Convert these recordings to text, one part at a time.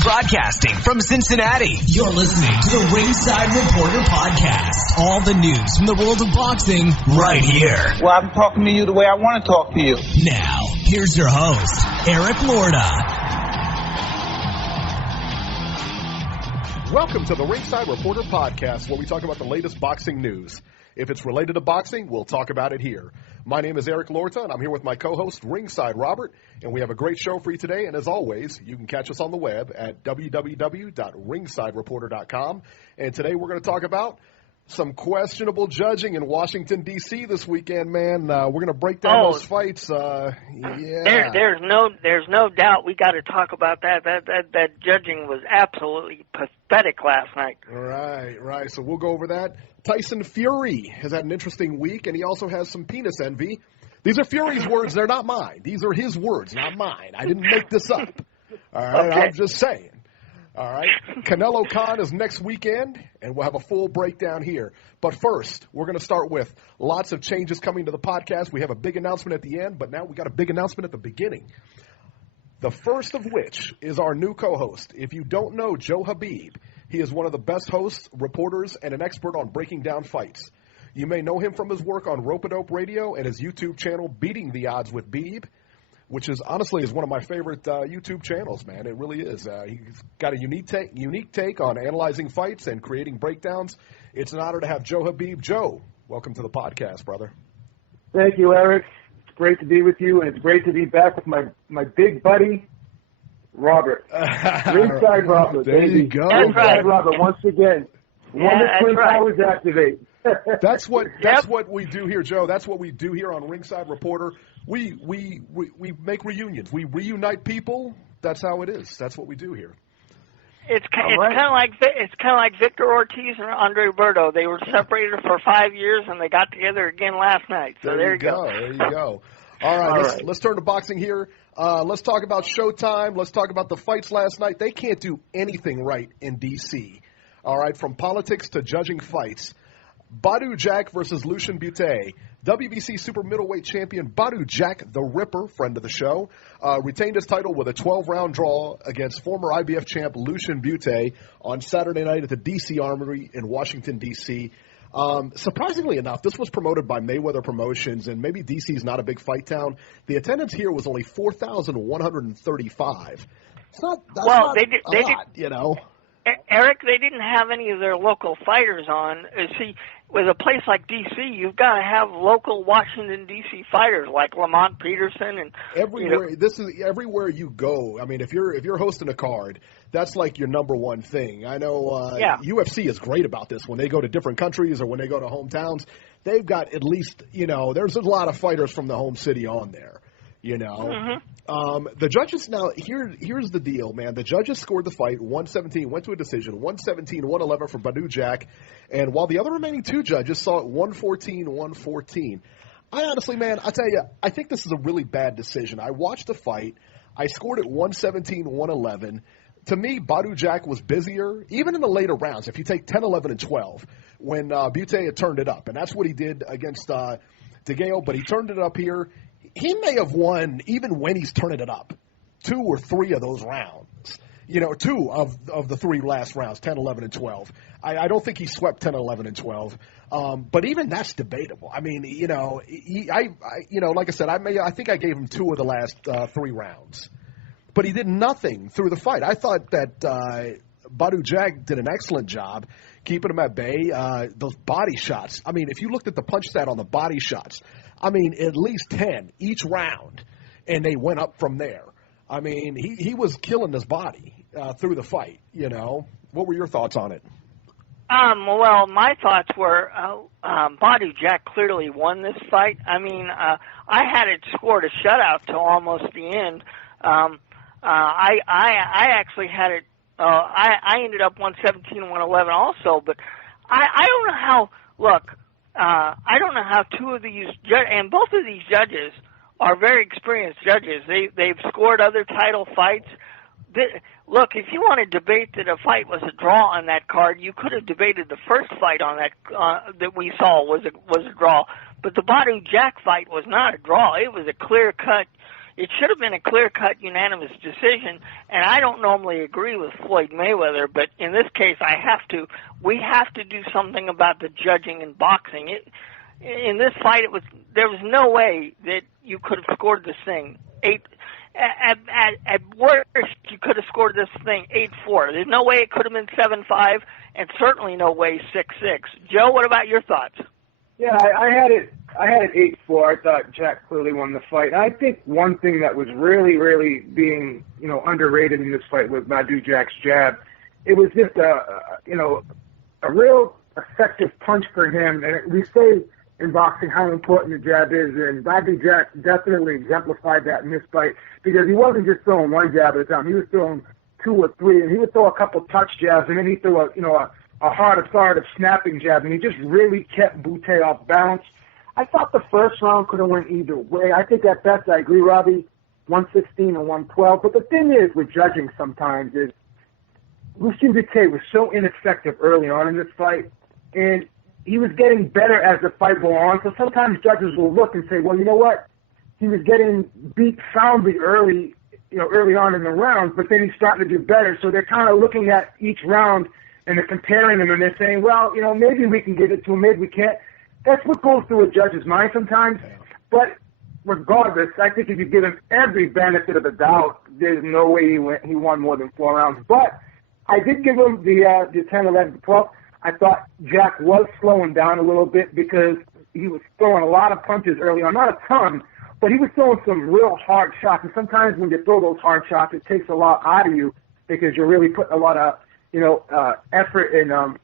Broadcasting from Cincinnati, you're listening to the Ringside Reporter Podcast. All the news from the world of boxing right here. Well, I'm talking to you the way I want to talk to you. Now, here's your host, Eric Lorda. Welcome to the Ringside Reporter Podcast, where we talk about the latest boxing news. If it's related to boxing, we'll talk about it here. My name is Eric Lorda, and I'm here with my co-host, Ringside Robert, and we have a great show for you today. And as always, you can catch us on the web at www.ringsidereporter.com. And today we're going to talk about some questionable judging in Washington, D.C. this weekend, man. We're going to break down those fights. There's no doubt we got to talk about that. That judging was absolutely pathetic last night. Right. So we'll go over that. Tyson Fury has had an interesting week, and he also has some penis envy. These are Fury's words. They're not mine. These are his words, not mine. I didn't make this up. All right, okay. I'm just saying. All right, Canelo Khan is next weekend, and we'll have a full breakdown here. But first, we're going to start with lots of changes coming to the podcast. We have a big announcement at the end, but now we got a big announcement at the beginning. The first of which is our new co-host. If you don't know Joe Habib, he is one of the best hosts, reporters, and an expert on breaking down fights. You may know him from his work on Rope-A-Dope Radio and his YouTube channel, Beating the Odds with Beeb, which is honestly is one of my favorite YouTube channels, man. It really is. He's got a unique take on analyzing fights and creating breakdowns. It's an honor to have Joe Habib. Joe, welcome to the podcast, brother. Thank you, Eric. It's great to be with you, and it's great to be back with my big buddy, Robert. Ringside Robert, there baby. You go. Ringside right. Robert, once again. One of the twin powers activate. That's what we do here, Joe. That's what we do here on Ringside Reporter. We make reunions. We reunite people. That's how it is. That's what we do here. It's kind of like Victor Ortiz and Andre Berto. They were separated for 5 years, and they got together again last night. So there you go. There you go. All right, let's turn to boxing here. Let's talk about Showtime. Let's talk about the fights last night. They can't do anything right in D.C. All right, from politics to judging fights. Badou Jack versus Lucian Bute. WBC super middleweight champion Badou Jack, the Ripper, friend of the show, retained his title with a 12-round draw against former IBF champ Lucian Bute on Saturday night at the D.C. Armory in Washington, D.C. Surprisingly enough, this was promoted by Mayweather Promotions, and maybe D.C. is not a big fight town. The attendance here was only 4,135. They did, you know. Eric, they didn't have any of their local fighters on. See, with a place like D.C., you've got to have local Washington, D.C. fighters like Lamont Peterson and everywhere. This is everywhere you go. I mean, if you're hosting a card, that's like your number one thing. I know UFC is great about this. When they go to different countries or when they go to hometowns, they've got at least there's a lot of fighters from the home city on there. The judges now, here's the deal, man. The judges scored the fight 117, went to a decision, 117-111 for Badou Jack. And while the other remaining two judges saw it 114-114. I honestly, man, I tell you, I think this is a really bad decision. I watched the fight. I scored it 117-111. To me, Badou Jack was busier, even in the later rounds. If you take 10, 11, and 12, when Bute had turned it up. And that's what he did against DeGale, but he turned it up here. He may have won even when he's turning it up, 2 or 3 of those rounds. 2 of the 3 last rounds, 10, 11, and 12. I don't think he swept 10, 11, and 12. But even that's debatable. I mean, like I said, I think I gave him 2 of the last 3 rounds. But he did nothing through the fight. I thought that Badou Jack did an excellent job keeping him at bay. Those body shots. I mean, if you looked at the punch stat on the body shots, I mean, at least 10 each round, and they went up from there. I mean, he was killing his body through the fight, What were your thoughts on it? Well, my thoughts were Badou Jack clearly won this fight. I mean, I had it scored a shutout to almost the end. I actually had it. I ended up 117-111 also, but I don't know how. Look, I don't know how 2 of these and both of these judges are very experienced judges. They've scored other title fights. Look, if you want to debate that a fight was a draw on that card, you could have debated the first fight on that that we saw was a draw. But the Badou Jack fight was not a draw. It was a clear-cut It should have been a clear-cut, unanimous decision, and I don't normally agree with Floyd Mayweather, but in this case, we have to do something about the judging in boxing. In this fight, there was no way that you could have scored this thing at worst, you could have scored this thing 8-4. There's no way it could have been 7-5, and certainly no way 6-6. Joe, what about your thoughts? Yeah, I had it 8-4. I thought Jack clearly won the fight. I think one thing that was really, really being, underrated in this fight was Badu Jack's jab. It was just a real effective punch for him. And we say in boxing how important the jab is, and Badu Jack definitely exemplified that in this fight because he wasn't just throwing one jab at a time. He was throwing 2 or 3, and he would throw a couple touch jabs, and then he'd throw a hard, authoritative snapping jab, and he just really kept Bute off balance. I thought the first round could have went either way. I think at best, I agree, Robbie, 116 or 112. But the thing is with judging sometimes is Lucian Bute was so ineffective early on in this fight, and he was getting better as the fight went on. So sometimes judges will look and say, well, you know what? He was getting beat soundly early on in the round, but then he's starting to do better. So they're kind of looking at each round and they're comparing them, and they're saying, well, maybe we can give it to him, maybe we can't. That's what goes through a judge's mind sometimes. But regardless, I think if you give him every benefit of the doubt, there's no way he won more than 4 rounds. But I did give him the 10, 11, 12. I thought Jack was slowing down a little bit because he was throwing a lot of punches early on, not a ton, but he was throwing some real hard shots. And sometimes when you throw those hard shots, it takes a lot out of you because you're really putting a lot of effort and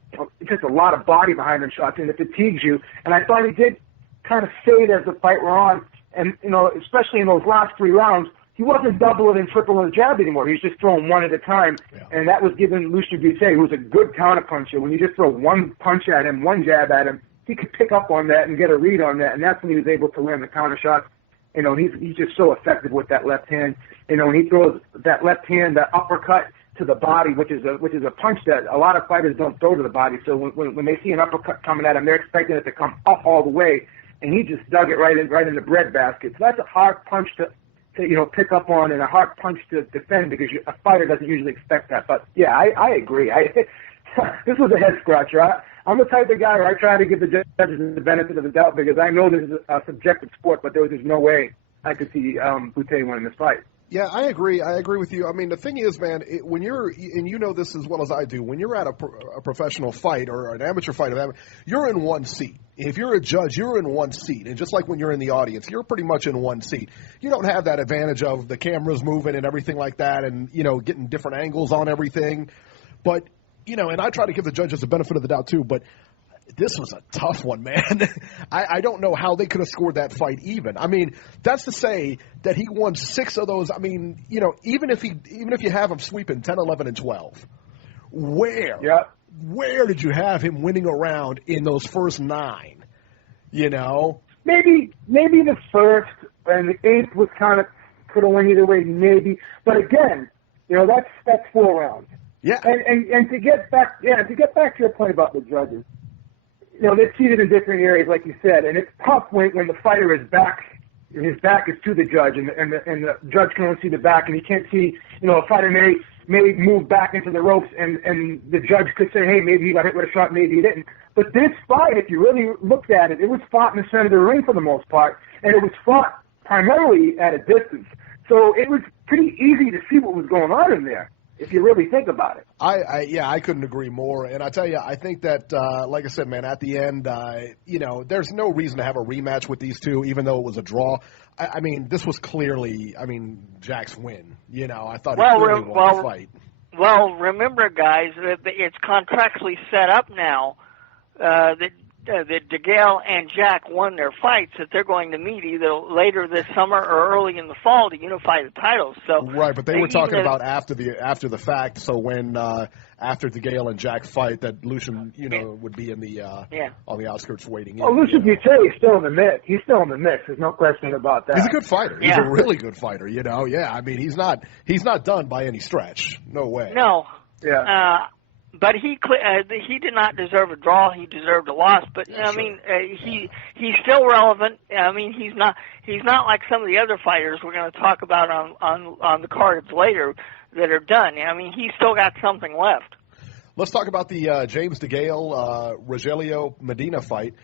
just a lot of body behind them shots, and it fatigues you. And I thought he did kind of fade as the fight went on, and especially in those last 3 rounds, he wasn't doubling and tripling the jab anymore. He was just throwing one at a time, and that was giving Lucian Bute, who was a good counterpuncher. When you just throw one punch at him, one jab at him, he could pick up on that and get a read on that, and that's when he was able to land the counter shots. He's just so effective with that left hand. When he throws that left hand, that uppercut to the body, which is a punch that a lot of fighters don't throw to the body. So when they see an uppercut coming at him, they're expecting it to come up all the way, and he just dug it right in the breadbasket. So that's a hard punch to pick up on and a hard punch to defend because a fighter doesn't usually expect that. But yeah, I agree. This was a head scratcher. I'm the type of guy where I try to give the judges the benefit of the doubt because I know this is a subjective sport, but there was just no way I could see Bute winning this fight. Yeah, I agree. I agree with you. I mean, the thing is, man, when you're, and you know this as well as I do, when you're at a professional fight or an amateur fight, you're in one seat. If you're a judge, you're in one seat. And just like when you're in the audience, you're pretty much in one seat. You don't have that advantage of the cameras moving and everything like that and, getting different angles on everything. But, and I try to give the judges the benefit of the doubt too, but this was a tough one, man. I don't know how they could have scored that fight even. I mean, that's to say that he won 6 of those. I mean, even if you have him sweeping 10, 11, and 12, where did you have him winning a round in those first 9? Maybe the first and the 8th was kind of could have went either way, maybe. But again, that's 4 rounds. Yeah. And to get back to your point about the judges. They're seated in different areas, like you said, and it's tough when the fighter is back. His back is to the judge, and the judge can only see the back, and he can't see. A fighter may move back into the ropes, and the judge could say, hey, maybe he got hit with a shot, maybe he didn't. But this fight, if you really looked at it, it was fought in the center of the ring for the most part, and it was fought primarily at a distance. So it was pretty easy to see what was going on in there, if you really think about it. I couldn't agree more. And I tell you, I think that, like I said, man, at the end, there's no reason to have a rematch with these two, even though it was a draw. I mean, this was clearly, Jack's win. I thought he really won the fight. Well, remember, guys, it's contractually set up now that DeGale and Jack won their fights, that they're going to meet either later this summer or early in the fall to unify the titles. So right, but they were talking about after the fact. So when after DeGale and Jack fight, that Lucian would be in the on the outskirts waiting. Oh, Lucian Bute is still in the mix. He's still in the mix. There's no question about that. He's a good fighter. He's a really good fighter. Yeah. I mean, he's not done by any stretch. No way. No. Yeah. But he did not deserve a draw. He deserved a loss. But Yeah, I mean, he's still relevant. I mean, he's not like some of the other fighters we're going to talk about on the cards later that are done. I mean, he's still got something left. Let's talk about the James DeGale, Rogelio Medina fight.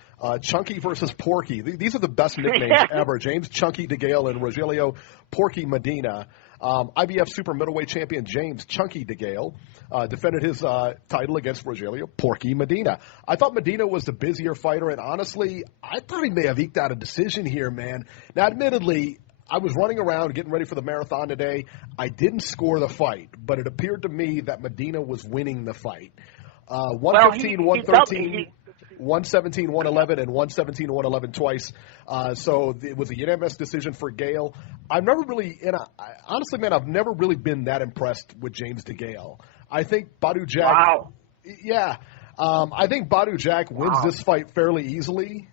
Chunky versus Porky. These are the best nicknames ever. James Chunky DeGale and Rogelio Porky Medina. IBF super middleweight champion James Chunky DeGale defended his title against Rogelio Porky Medina. I thought Medina was the busier fighter, and honestly, I thought he may have eked out a decision here, man. Now, admittedly, I was running around getting ready for the marathon today. I didn't score the fight, but it appeared to me that Medina was winning the fight. 115, 113, 117, 111, and 117, 111 twice. So it was a unanimous decision for Gale. I've never really, honestly, man, I've never really been that impressed with James DeGale. I think Badu Jack. Wow. Yeah. I think Badu Jack wins this fight fairly easily.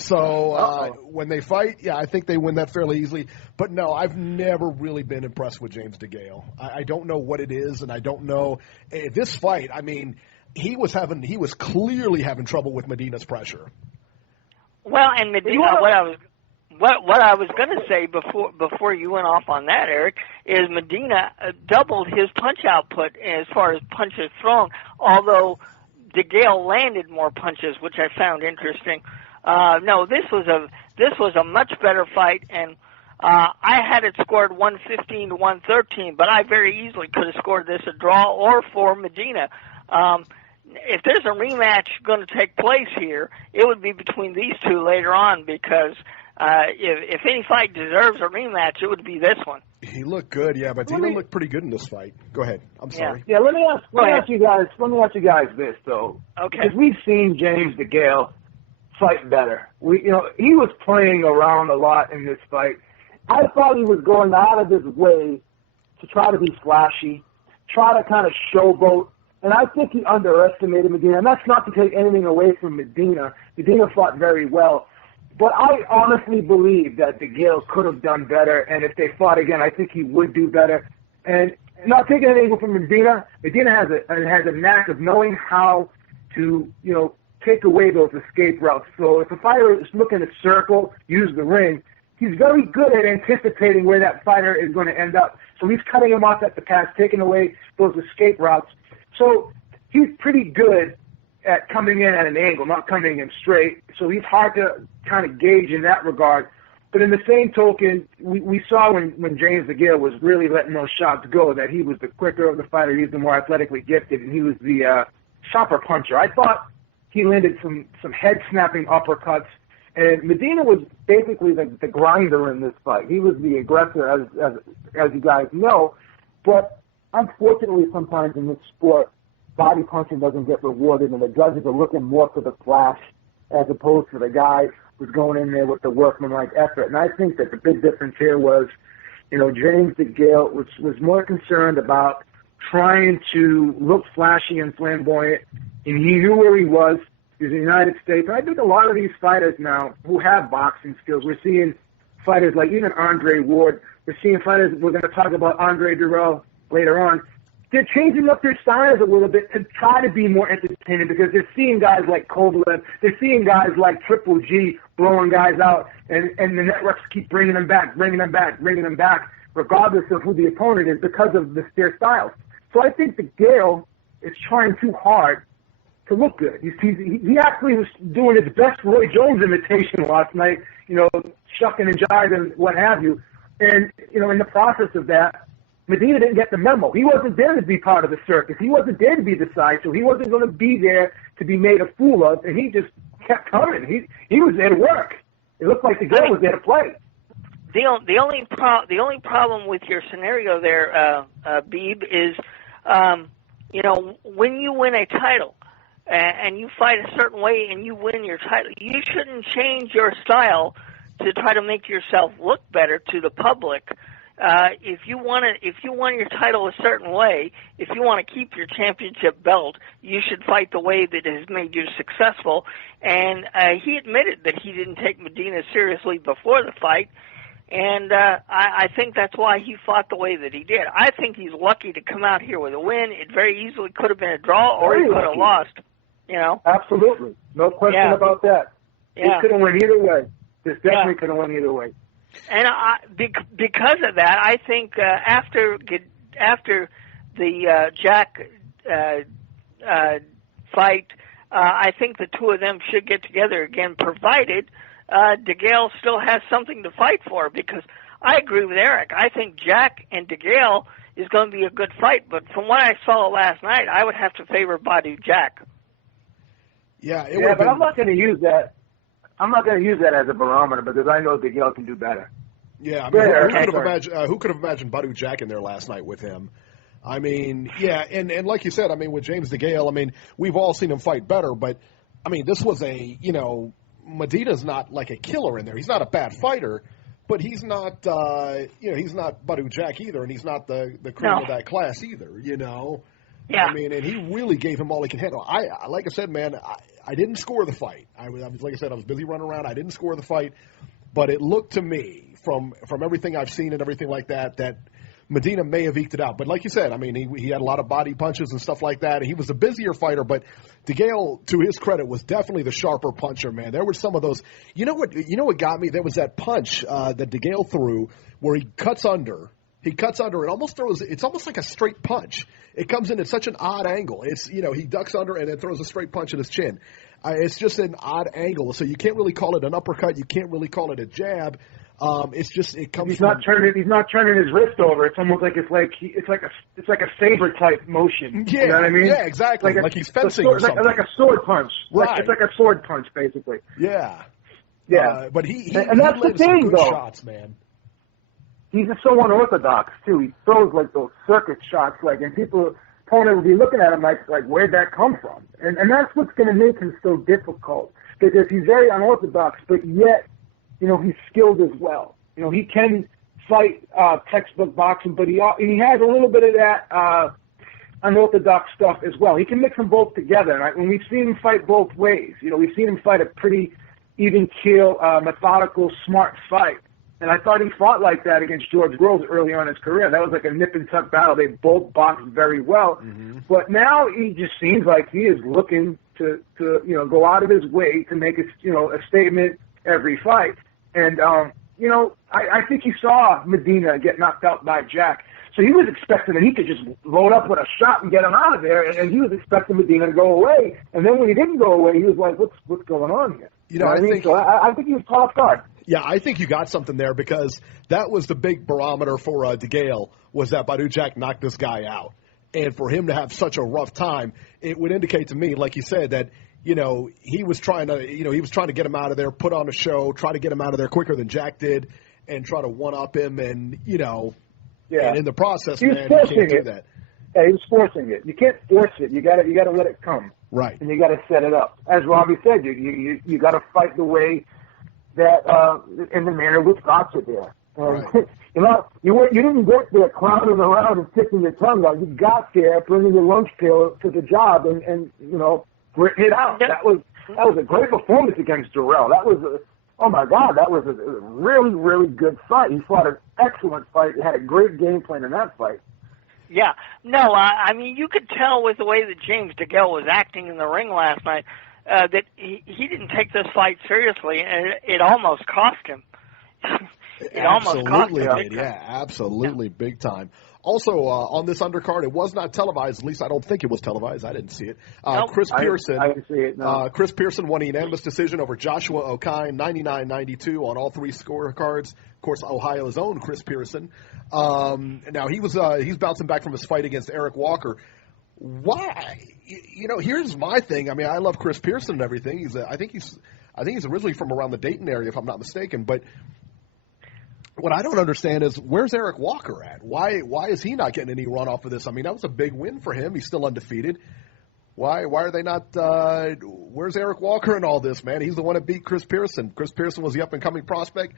So when they fight, I think they win that fairly easily. But no, I've never really been impressed with James DeGale. I don't know what it is, and I don't know this fight. I mean, he was clearly having trouble with Medina's pressure. Well, and Medina, what I was going to say before you went off on that, Eric, is Medina doubled his punch output as far as punches thrown, although DeGale landed more punches, which I found interesting. No, this was a much better fight, and I had it scored 115 to 113, but I very easily could have scored this a draw or for Medina. If there's a rematch going to take place here, it would be between these two later on, because if any fight deserves a rematch, it would be this one. He looked good, yeah, but Medina looked pretty good in this fight. Go ahead. I'm sorry. Yeah, let me ask you guys this though. Okay. Because we've seen James DeGale fight better. He was playing around a lot in this fight. I thought he was going out of his way to try to be flashy, try to kind of showboat, and I think he underestimated Medina. And that's not to take anything away from Medina. Medina fought very well. But I honestly believe that DeGale could have done better, and if they fought again, I think he would do better. And not taking anything from Medina, Medina has a knack of knowing how to, take away those escape routes. So if a fighter is looking to circle, use the ring, he's very good at anticipating where that fighter is going to end up. So he's cutting him off at the pass, taking away those escape routes. So he's pretty good at coming in at an angle, not coming in straight. So he's hard to kind of gauge in that regard. But in the same token, we saw when James DeGale was really letting those shots go that he was the quicker of the fighter, he was the more athletically gifted, and he was the sharper puncher. I thought he landed some head-snapping uppercuts, and Medina was basically the grinder in this fight. He was the aggressor, as you guys know. But unfortunately, sometimes in this sport, body punching doesn't get rewarded, and the judges are looking more for the flash as opposed to the guy who's going in there with the workmanlike effort. And I think that the big difference here was, James DeGale was more concerned about trying to look flashy and flamboyant, and he knew where he was. He was in the United States. And I think a lot of these fighters now who have boxing skills, we're seeing fighters like even Andre Ward. We're seeing fighters, we're going to talk about Andre Dirrell later on. They're changing up their styles a little bit to try to be more entertaining because they're seeing guys like Kovalev, they're seeing guys like Triple G blowing guys out, and the networks keep bringing them back, regardless of who the opponent is because of their styles. So I think DeGale is trying too hard to look good. He actually was doing his best Roy Jones imitation last night, shucking and jiving and what have you. And, in the process of that, Medina didn't get the memo. He wasn't there to be part of the circus. He wasn't there to be the sideshow. He wasn't going to be there to be made a fool of, and he just kept coming. He was there to work. It looked like the girl was there to play. The only problem with your scenario there, Beeb, is when you win a title and you fight a certain way and you win your title, you shouldn't change your style to try to make yourself look better to the public. If you want your title a certain way, if you want to keep your championship belt, you should fight the way that has made you successful. And he admitted that he didn't take Medina seriously before the fight. And I think that's why he fought the way that he did. I think he's lucky to come out here with a win. It very easily could have been a draw, or he could have lost. You know? Absolutely. No question about that. Yeah. It could have went either way. This definitely could have went either way. And because of that, I think after the Jack fight, I think the two of them should get together again, provided DeGale still has something to fight for. Because I agree with Eric. I think Jack and DeGale is going to be a good fight. But from what I saw last night, I would have to favor Badu Jack. Yeah, but I'm not going to use that. I'm not going to use that as a barometer because I know DeGale can do better. Yeah, I mean, who could have imagined Badu Jack in there last night with him? I mean, yeah, and like you said, I mean, with James DeGale, I mean, we've all seen him fight better, but, I mean, this was Medina's not like a killer in there. He's not a bad fighter, but he's not, he's not Badu Jack either, and he's not the cream of that class either, you know? Yeah. I mean, and he really gave him all he can handle. Like I said, man, I didn't score the fight. I was like I said, I was busy running around. I didn't score the fight, but it looked to me from everything I've seen and everything like that Medina may have eked it out. But like you said, I mean, he had a lot of body punches and stuff like that. And he was a busier fighter, but DeGale, to his credit, was definitely the sharper puncher, man. There were some of those. You know what got me? There was that punch that DeGale threw where he cuts under. He cuts under and almost throws. It's almost like a straight punch. It comes in at such an odd angle. It's he ducks under and then throws a straight punch at his chin. It's just an odd angle, so you can't really call it an uppercut. You can't really call it a jab. It's just it comes. He's not turning his wrist over. It's almost like it's like a saber type motion. Yeah, you know what I mean? Yeah, exactly. Like he's fencing or something. Like a sword punch. Right. It's like a sword punch, basically. Yeah. Yeah. But he and that's the thing, though. Shots, man. He's just so unorthodox too. He throws like those circuit shots, and opponent will be looking at him like where'd that come from? And that's what's going to make him so difficult because he's very unorthodox, but yet, he's skilled as well. He can fight textbook boxing, but he has a little bit of that unorthodox stuff as well. He can mix them both together. And when we've seen him fight both ways, we've seen him fight a pretty even keel, methodical, smart fight. And I thought he fought like that against George Groves early on in his career. That was like a nip-and-tuck battle. They both boxed very well. Mm-hmm. But now he just seems like he is looking to go out of his way to make a statement every fight. And, I think he saw Medina get knocked out by Jack. So he was expecting that he could just load up with a shot and get him out of there. And he was expecting Medina to go away. And then when he didn't go away, he was like, what's going on here? I think he was caught off guard. Yeah, I think you got something there because that was the big barometer for DeGale was that Badu Jack knocked this guy out. And for him to have such a rough time, it would indicate to me, like you said, that, he was trying to get him out of there, put on a show, try to get him out of there quicker than Jack did and try to one-up him and, and in the process, man, you can't do that. Yeah, he was forcing it. You can't force it. You got to let it come. Right. And you got to set it up. As Robbie said, you got to fight the way that in the manner which got you there. And, right. You didn't get there clowning around and sticking your tongue out. You got there bringing your lunch pail to the job and gritting it out. That was a great performance against Dirrell. That was that was a really, really good fight. He fought an excellent fight. He had a great game plan in that fight. Yeah. No, I mean, you could tell with the way that James DeGale was acting in the ring last night that he didn't take this fight seriously, and it almost cost him. Absolutely did. Yeah, absolutely, big time. Also, on this undercard, it was not televised. At least I don't think it was televised. I didn't see it. Nope. Chris Pearson. I didn't see it, no. Chris Pearson won a unanimous decision over Joshua Okine, 99-92 on all three scorecards. Of course, Ohio's own Chris Pearson. Now he's bouncing back from his fight against Eric Walker. Why? Here's my thing. I mean, I love Chris Pearson and everything. I think he's originally from around the Dayton area, if I'm not mistaken. But what I don't understand is where's Eric Walker at? Why is he not getting any run off of this? I mean, that was a big win for him. He's still undefeated. Why are they not? Where's Eric Walker in all this, man? He's the one that beat Chris Pearson. Chris Pearson was the up and coming prospect,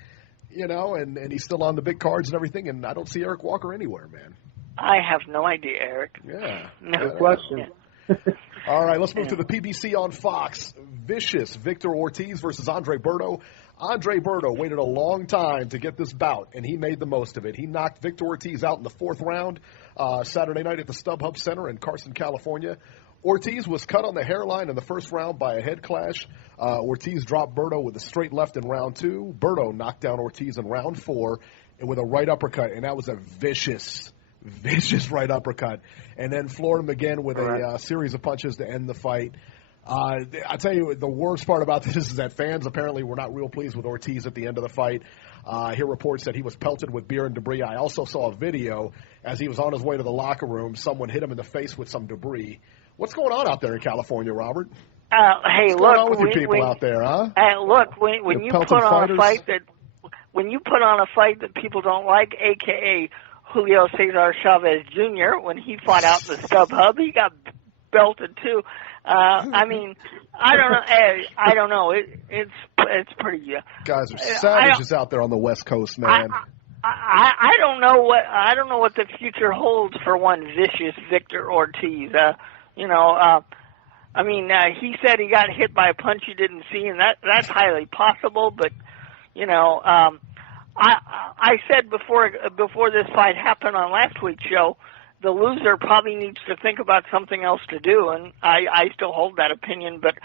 and he's still on the big cards and everything. And I don't see Eric Walker anywhere, man. I have no idea, Eric. Yeah. Good question. Yeah. All right, let's move to the PBC on Fox. Vicious Victor Ortiz versus Andre Berto. Andre Berto waited a long time to get this bout, and he made the most of it. He knocked Victor Ortiz out in the 4th round Saturday night at the StubHub Center in Carson, California. Ortiz was cut on the hairline in the 1st round by a head clash. Ortiz dropped Berto with a straight left in round 2. Berto knocked down Ortiz in round 4 and with a right uppercut, and that was a vicious right uppercut. And then floored him again with a series of punches to end the fight. I tell you, the worst part about this is that fans apparently were not real pleased with Ortiz at the end of the fight. I hear reports that he was pelted with beer and debris. I also saw a video as he was on his way to the locker room. Someone hit him in the face with some debris. What's going on out there in California, Robert? Hey, What's going on with you people out there, huh? Look, when you put on a fight that people don't like, a.k.a. Julio Cesar Chavez Jr., when he fought out in the StubHub, he got belted too. I mean, I don't know. I don't know. It's pretty. Guys are savages out there on the West Coast, man. I don't know what the future holds for one vicious Victor Ortiz. He said he got hit by a punch he didn't see, and that's highly possible. But I said before this fight happened on last week's show, the loser probably needs to think about something else to do, and I still hold that opinion. But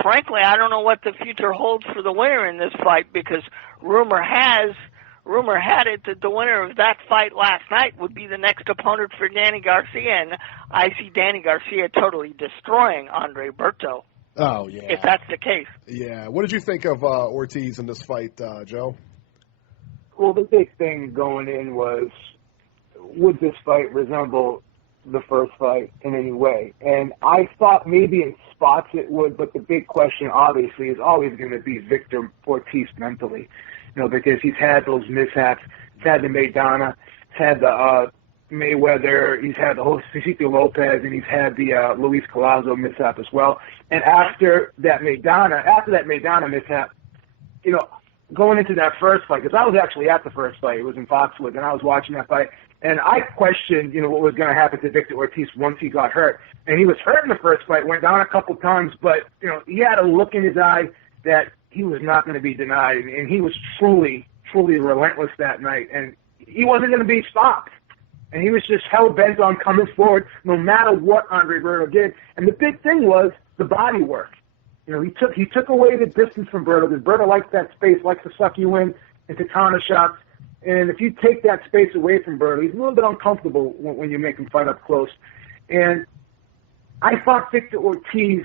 frankly, I don't know what the future holds for the winner in this fight, because rumor had it that the winner of that fight last night would be the next opponent for Danny Garcia, and I see Danny Garcia totally destroying Andre Berto. Oh, yeah. If that's the case. Yeah. What did you think of Ortiz in this fight, Joe? Well, the big thing going in was, would this fight resemble the first fight in any way? And I thought maybe in spots it would, but the big question obviously is always going to be Victor Ortiz mentally, because he's had those mishaps. He's had the Medina, he's had the Mayweather, he's had the Cicito Lopez, and he's had the Luis Collazo mishap as well. And after that Medina mishap, going into that first fight, because I was actually at the first fight, it was in Foxwoods, and I was watching that fight, and I questioned, what was going to happen to Victor Ortiz once he got hurt. And he was hurt in the first fight, went down a couple times, but, he had a look in his eye that he was not going to be denied. And he was truly relentless that night. And he wasn't going to be stopped. And he was just hell-bent on coming forward no matter what Andre Berto did. And the big thing was the body work. He took away the distance from Berto, because Berto likes that space, likes to suck you in into counter shots. And if you take that space away from Berto, he's a little bit uncomfortable when you make him fight up close. And I thought Victor Ortiz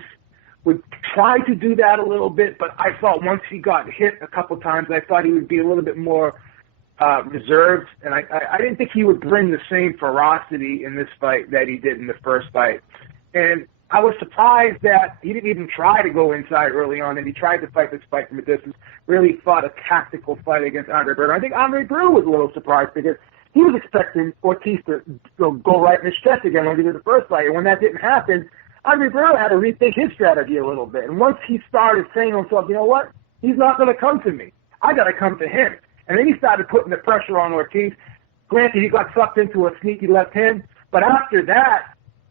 would try to do that a little bit, but I thought once he got hit a couple times, I thought he would be a little bit more reserved. And I didn't think he would bring the same ferocity in this fight that he did in the first fight. And I was surprised that he didn't even try to go inside early on, and he tried to fight this fight from a distance, really fought a tactical fight against Andre Berto. I think Andre Berto was a little surprised, because he was expecting Ortiz to go right in his chest again like he did the first fight, and when that didn't happen, Andre Berto had to rethink his strategy a little bit. And once he started saying to himself, you know what, he's not going to come to me. I got to come to him. And then he started putting the pressure on Ortiz. Granted, he got sucked into a sneaky left hand, but after that,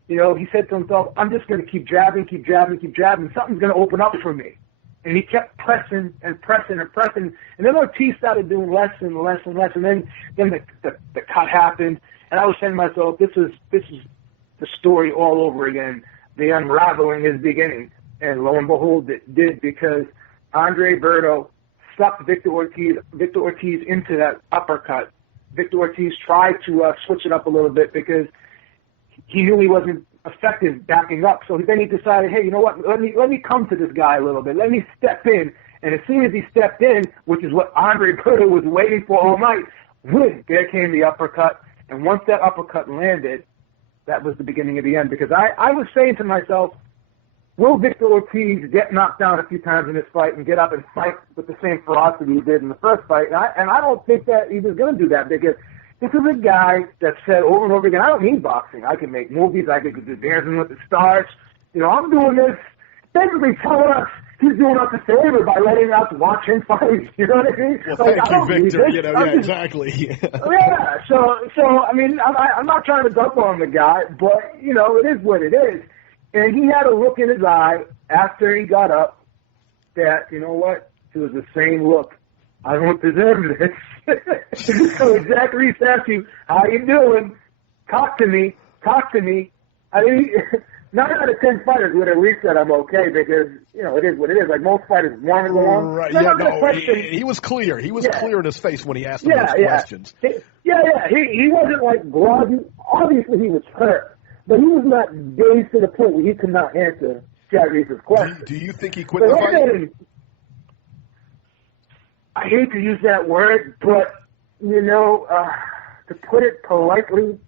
he said to himself, I'm just going to keep jabbing. Something's going to open up for me. And he kept pressing. And then Ortiz started doing less and less. And then the cut happened. And I was saying to myself, this is the story all over again. The unraveling is beginning. And lo and behold, it did, because Andre Berto sucked Victor Ortiz into that uppercut. Victor Ortiz tried to switch it up a little bit, because he knew he wasn't effective backing up. So then he decided, hey, you know what? Let me come to this guy a little bit. Let me step in. And as soon as he stepped in, which is what Andre Berto was waiting for all night, whoom, there came the uppercut. And once that uppercut landed, that was the beginning of the end. Because I was saying to myself, will Victor Ortiz get knocked down a few times in this fight and get up and fight with the same ferocity he did in the first fight? And I don't think that he was going to do that, because this is a guy that said over and over again, I don't need boxing. I can make movies. I can do Dancing with the Stars. I'm doing this. Basically telling us he's doing us a favor by letting us watch him fight. You know what I mean? Well, thank you, Victor. Exactly. Yeah. So I mean, I'm not trying to dump on the guy, but, it is what it is. And he had a look in his eye after he got up that, you know what, It was the same look. I don't deserve this. So Jack Reese asked you, how you doing? Talk to me. I mean, 9 out of 10 fighters would at least said I'm okay because, it is what it is. Like most fighters want to go on. Right. Yeah, no, he was clear. He was clear in his face when he asked him those questions. He wasn't like groggy. Obviously, he was hurt. But he was not dazed to the point where he could not answer Jack Reese's question. Do you think he quit the fight? I hate to use that word, but, to put it politely,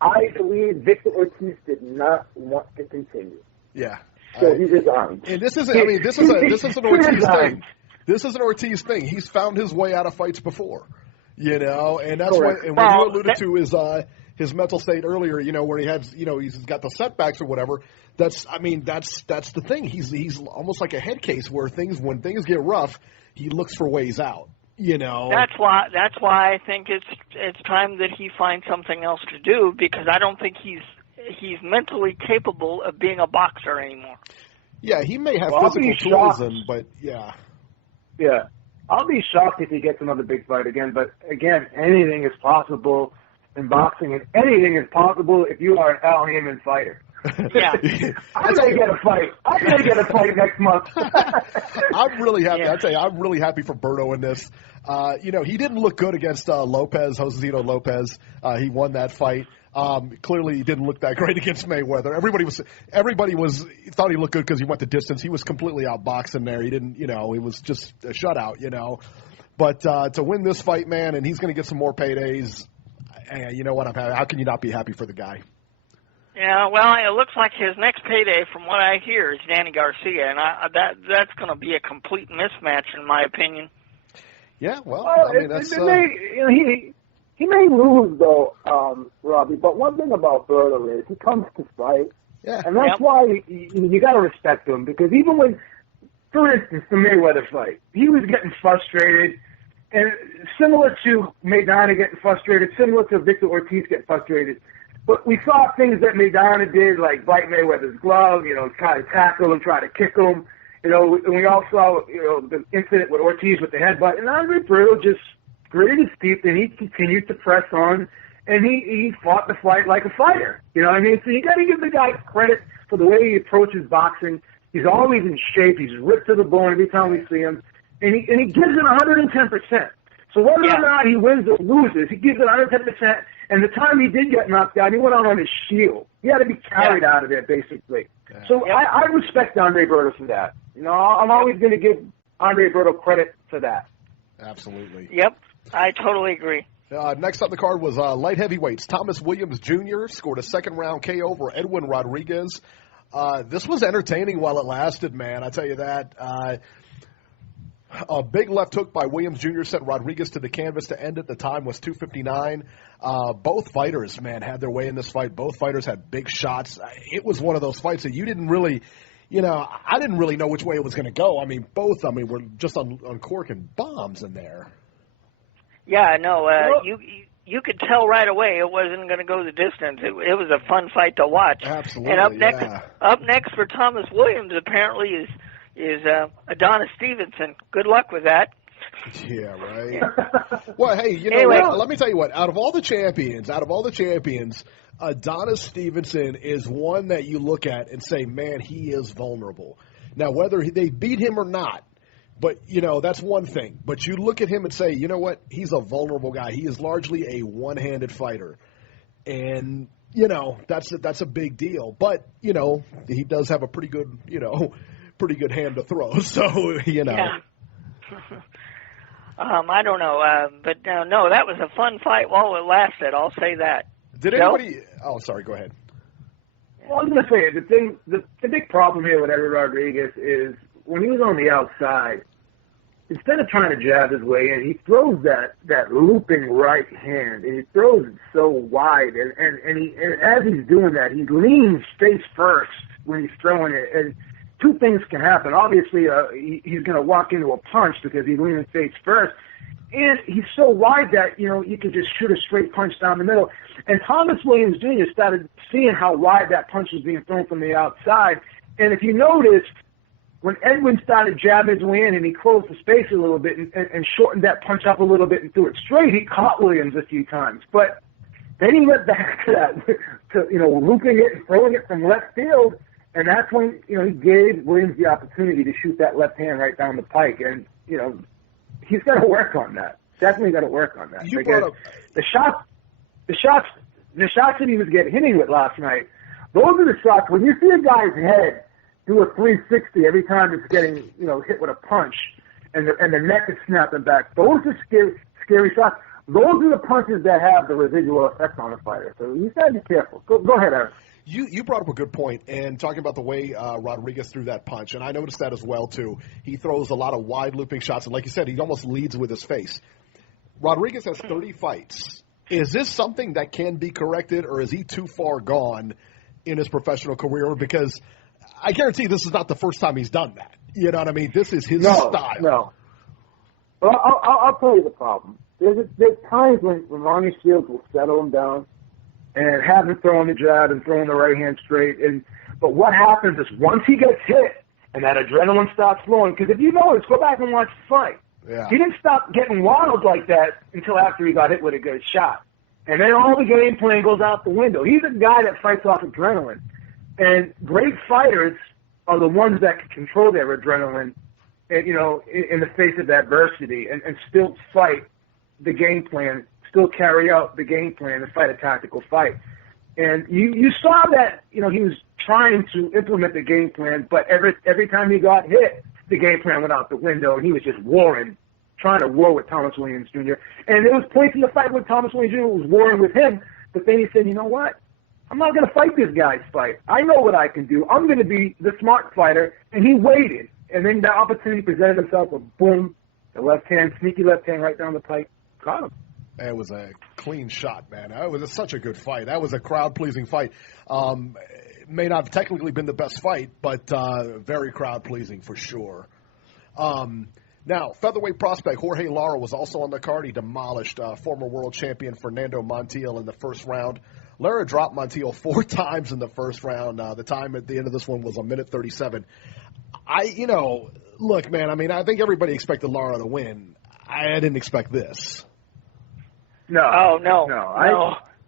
I believe Victor Ortiz did not want to continue. Yeah. So he resigned. And this is an Ortiz thing. This is an Ortiz thing. He's found his way out of fights before, and that's what you alluded to his mental state earlier, where he had, he's got the setbacks or whatever. That's the thing. He's almost like a head case where when things get rough, he looks for ways out. That's why I think it's time that he finds something else to do, because I don't think he's mentally capable of being a boxer anymore. Yeah, he may have physical tools, but yeah. Yeah, I'll be shocked if he gets another big fight again. But again, anything is possible in boxing, and anything is possible if you are an Al Haymon fighter. Yeah, I'm gonna get a fight. I'm gonna get a fight next month. I'm really happy. Yeah. I tell you, I'm really happy for Berto in this. He didn't look good against Josesito Lopez. He won that fight. Clearly, he didn't look that great against Mayweather. Everybody thought he looked good because he went the distance. He was completely outboxing there. He didn't, it was just a shutout, But to win this fight, man, and he's going to get some more paydays. You know what? How can you not be happy for the guy? Yeah, well, it looks like his next payday, from what I hear, is Danny Garcia, and that's going to be a complete mismatch, in my opinion. Yeah, that's... He may lose, though, Robbie, but one thing about Berto is he comes to fight, and that's why you got to respect him, because even when, for instance, the Mayweather fight, he was getting frustrated, and similar to Medina getting frustrated, similar to Victor Ortiz getting frustrated. But we saw things that Medina did, like bite Mayweather's glove, try to tackle him, try to kick him. And we all saw, the incident with Ortiz with the headbutt. And Andre Dirrell just gritted his teeth, and he continued to press on, and he fought the fight like a fighter. You know what I mean? So you got to give the guy credit for the way he approaches boxing. He's always in shape. He's ripped to the bone every time we see him. And he gives it 110%. So whether or not he wins or loses, he gives it 110%. And the time he did get knocked out, he went out on his shield. He had to be carried out of there, basically. Yeah. So I respect Andre Berto for that. I'm always going to give Andre Berto credit for that. Absolutely. Yep, I totally agree. Next up the card was light heavyweights. Thomas Williams Jr. scored a second-round KO over Edwin Rodriguez. This was entertaining while it lasted, man. I tell you that. A big left hook by Williams Jr. sent Rodriguez to the canvas to end it. The time was 2:59. Both fighters, man, had their way in this fight. Both fighters had big shots. It was one of those fights that you didn't really, I didn't really know which way it was going to go. Both were just uncorking bombs in there. Yeah, no, you could tell right away it wasn't going to go the distance. It was a fun fight to watch. Absolutely. And up next for Thomas Williams apparently is Adonis Stevenson. Good luck with that. Yeah, right. Well, hey, what? Let me tell you what. Out of all the champions, Adonis Stevenson is one that you look at and say, man, he is vulnerable. Now, whether they beat him or not, but, that's one thing. But you look at him and say, you know what? He's a vulnerable guy. He is largely a one-handed fighter. And, that's a big deal. But, he does have a pretty good hand to throw. So, Yeah. I don't know, but no, that was a fun fight while it lasted. I'll say that. Did anybody? Oh, sorry. Go ahead. Well, I was going to say the big problem here with Edwin Rodriguez is when he was on the outside, instead of trying to jab his way in, he throws that looping right hand, and he throws it so wide, and as he's doing that, he leans face first when he's throwing it, and two things can happen. Obviously, he's going to walk into a punch because he's leaning face first. And he's so wide that, you can just shoot a straight punch down the middle. And Thomas Williams Jr. started seeing how wide that punch was being thrown from the outside. And if you noticed, when Edwin started jabbing his way in and he closed the space a little bit and shortened that punch up a little bit and threw it straight, he caught Williams a few times. But then he went back to that, looping it and throwing it from left field, and that's when, he gave Williams the opportunity to shoot that left hand right down the pike. And, he's got to work on that. Definitely got to work on that. You brought up the shots that he was hitting with last night, those are the shots when you see a guy's head do a 360 every time it's getting, hit with a punch, and the neck is snapping back. Those are scary shots. Those are the punches that have the residual effect on a fighter. So you got to be careful. Go ahead, Eric. You brought up a good point, and talking about the way Rodriguez threw that punch, and I noticed that as well, too. He throws a lot of wide looping shots, and like you said, he almost leads with his face. Rodriguez has 30 fights. Is this something that can be corrected, or is he too far gone in his professional career? Because I guarantee this is not the first time he's done that. You know what I mean? This is his style. No. Well, I'll tell you the problem. There's times when Ronnie Shields will settle him down and have him throwing the jab and throwing the right hand straight. But what happens is once he gets hit and that adrenaline starts flowing, because if you notice, go back and watch the fight. Yeah. He didn't stop getting wild like that until after he got hit with a good shot. And then all the game plan goes out the window. He's a guy that fights off adrenaline. And great fighters are the ones that can control their adrenaline, and, in the face of adversity and still fight the game plan, still carry out the game plan and fight a tactical fight. And you saw that, he was trying to implement the game plan, but every time he got hit, the game plan went out the window, and he was just trying to war with Thomas Williams Jr. And there was points in the fight where Thomas Williams Jr. was warring with him, but then he said, you know what? I'm not going to fight this guy's fight. I know what I can do. I'm going to be the smart fighter. And he waited. And then the opportunity presented himself, and boom, the sneaky left hand right down the pike, caught him. It was a clean shot, man. It was such a good fight. That was a crowd-pleasing fight. It may not have technically been the best fight, but very crowd-pleasing for sure. Now, featherweight prospect Jorge Lara was also on the card. He demolished former world champion Fernando Montiel in the first round. Lara dropped Montiel 4 times in the first round. The time at the end of this one was 1:37. Look, man, I think everybody expected Lara to win. I didn't expect this. No. Oh, no.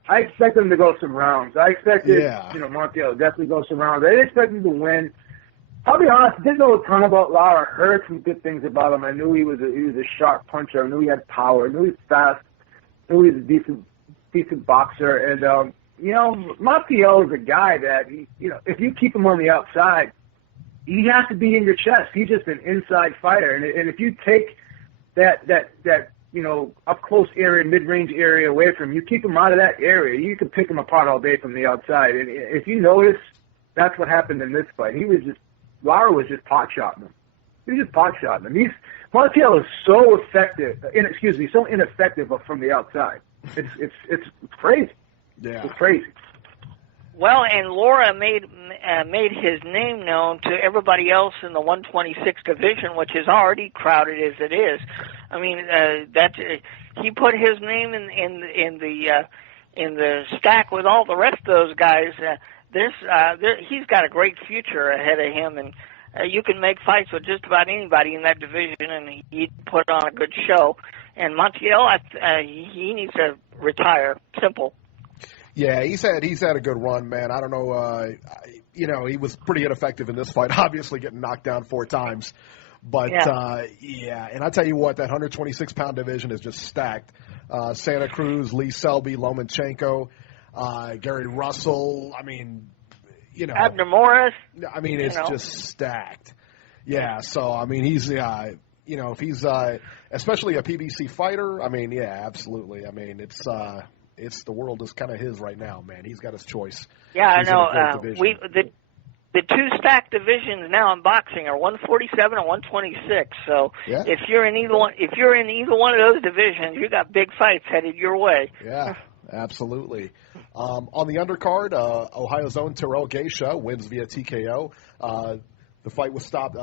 I expected him to go some rounds. I expected, Montiel to definitely go some rounds. I didn't expect him to win. I'll be honest, I didn't know a ton about Lara. I heard some good things about him. I knew he was a sharp puncher. I knew he had power. I knew he was fast. I knew he was a decent boxer. And, Montiel is a guy that, if you keep him on the outside, he has to be in your chest. He's just an inside fighter. And if you take that up close area, mid-range area away from him, you keep him out of that area, you can pick him apart all day from the outside. And if you notice, that's what happened in this fight. Lara was just pot-shotting him. He was just pot-shotting him. Montiel is so ineffective from the outside. It's crazy. Yeah. It's crazy. Well, and Lara made his name known to everybody else in the 126 division, which is already crowded as it is. He put his name in the stack with all the rest of those guys. He's got a great future ahead of him, and you can make fights with just about anybody in that division, and he put on a good show. And Montiel, he needs to retire. Simple. Yeah, he's had a good run, man. I don't know. He was pretty ineffective in this fight, obviously getting knocked down 4 times. But, and I tell you what, that 126-pound division is just stacked. Santa Cruz, Lee Selby, Lomachenko, Gary Russell. Abner Morris. It's just stacked. Yeah, so, he's, if he's especially a PBC fighter, absolutely. It's the world is kind of his right now, man. He's got his choice. Yeah, He's I know. The 2 stacked divisions now in boxing are 147 and 126. So if you're in either one of those divisions, you got big fights headed your way. Yeah, absolutely. On the undercard, Ohio's own Terrell Geisha wins via TKO. The fight was stopped.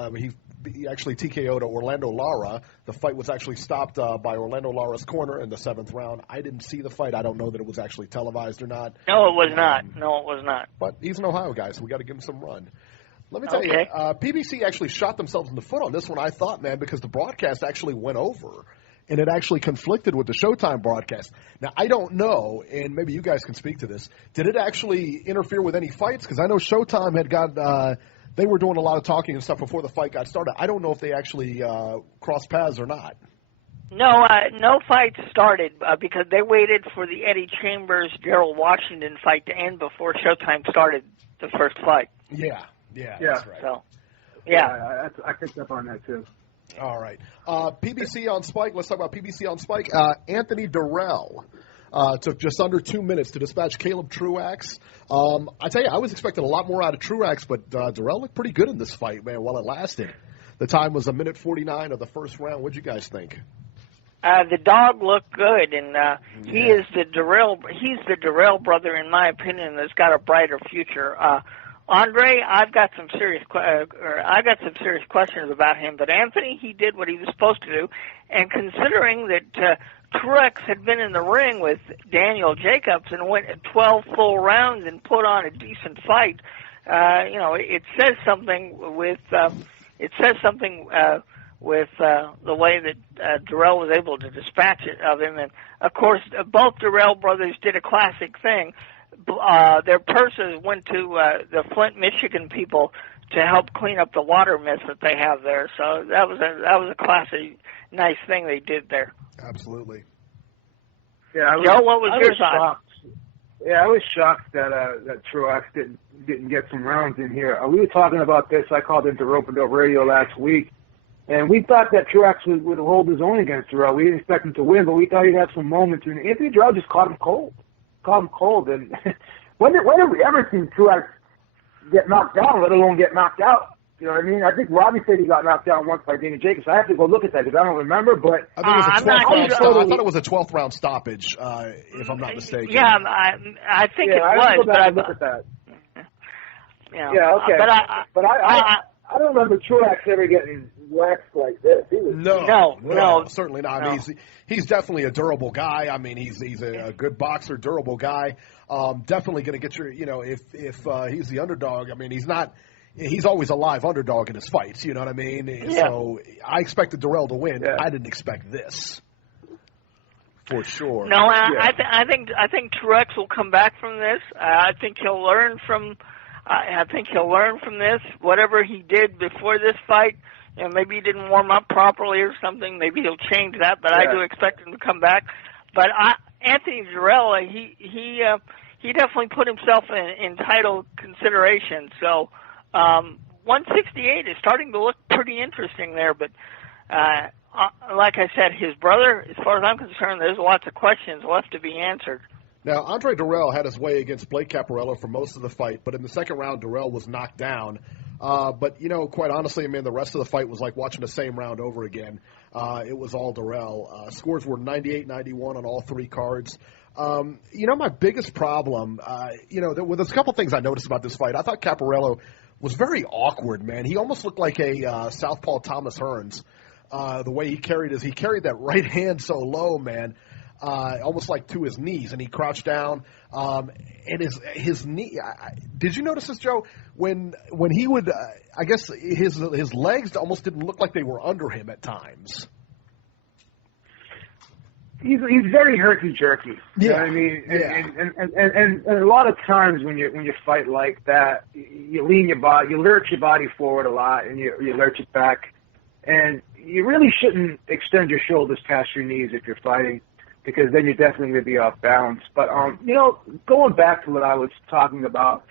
He actually TKO'd Orlando Lara. The fight was actually stopped by Orlando Lara's corner in the 7th round. I didn't see the fight. I don't know that it was actually televised or not. No, it was not. But he's an Ohio guy, so we got to give him some run. Let me tell you, PBC actually shot themselves in the foot on this one, I thought, man, because the broadcast actually went over, and it actually conflicted with the Showtime broadcast. Now, I don't know, and maybe you guys can speak to this, did it actually interfere with any fights? Because I know Showtime had got they were doing a lot of talking and stuff before the fight got started. I don't know if they actually crossed paths or not. No, no fights started because they waited for the Eddie Chambers-Gerald Washington fight to end before Showtime started the first fight. Yeah, that's right. So, I picked up on that too. All right. PBC on Spike. Let's talk about PBC on Spike. Anthony Dirrell took just under 2 minutes to dispatch Caleb Truax. I tell you, I was expecting a lot more out of Truax, but Dirrell looked pretty good in this fight, man, while it lasted. The time was 1:49 of the first round. What'd you guys think? The dog looked good, and he is the Dirrell. He's the Dirrell brother, in my opinion, that's got a brighter future. Andre, I've got some serious questions about him. But Anthony, he did what he was supposed to do, and considering that Truex had been in the ring with Daniel Jacobs and went 12 full rounds and put on a decent fight, it says something with the way that Dirrell was able to dispatch it of him. And, of course, both Dirrell brothers did a classic thing. Their purses went to the Flint, Michigan people to help clean up the water myths that they have there. So that was a classic, nice thing they did there. Absolutely. Yeah, Joe, what was your thought? Yeah, I was shocked that Truax didn't get some rounds in here. We were talking about this. I called into Ropendale Radio last week, and we thought that Truax would hold his own against Dirrell. We didn't expect him to win, but we thought he'd have some moments. And Anthony Dirrell just caught him cold. And when have we ever seen Truax get knocked down, let alone get knocked out? You know what I mean? I think Robbie said he got knocked down once by Dana Jacobs. I have to go look at that because I don't remember. But I thought it was a 12th round stoppage, if I'm not mistaken. Yeah, I think it was. But I look at that. Okay. But I don't remember Truax ever getting waxed like this. No, certainly not. I mean, he's definitely a durable guy. I mean, he's a good boxer, durable guy. Definitely going to get your, if he's the underdog. I mean, he's always a live underdog in his fights. You know what I mean? Yeah. So I expected Dirrell to win. Yeah. I didn't expect this. For sure. No, I think Truex will come back from this. I think he'll learn from. I think he'll learn from this. Whatever he did before this fight, maybe he didn't warm up properly or something. Maybe he'll change that. But I do expect him to come back. But Anthony Dirrell, he definitely put himself in title consideration. So 168 is starting to look pretty interesting there. But like I said, his brother, as far as I'm concerned, there's lots of questions left to be answered. Now, Andre Dirrell had his way against Blake Caparello for most of the fight, but in the second round, Dirrell was knocked down. But, quite honestly, I mean, the rest of the fight was like watching the same round over again. It was all Dirrell. Scores were 98-91 on all three cards. My biggest problem, there's a couple things I noticed about this fight. I thought Caparello was very awkward, man. He almost looked like a southpaw Thomas Hearns. The way he carried that right hand so low, man. Almost like to his knees, and he crouched down. And his knee. Did you notice this, Joe? When he would, I guess his legs almost didn't look like they were under him at times. He's very herky-jerky. You know what I mean? And a lot of times when you fight like that, you lean your body, you lurch your body forward a lot, and you lurch it back, and you really shouldn't extend your shoulders past your knees if you're fighting, because then you're definitely going to be off balance. But, going back to what I was talking about,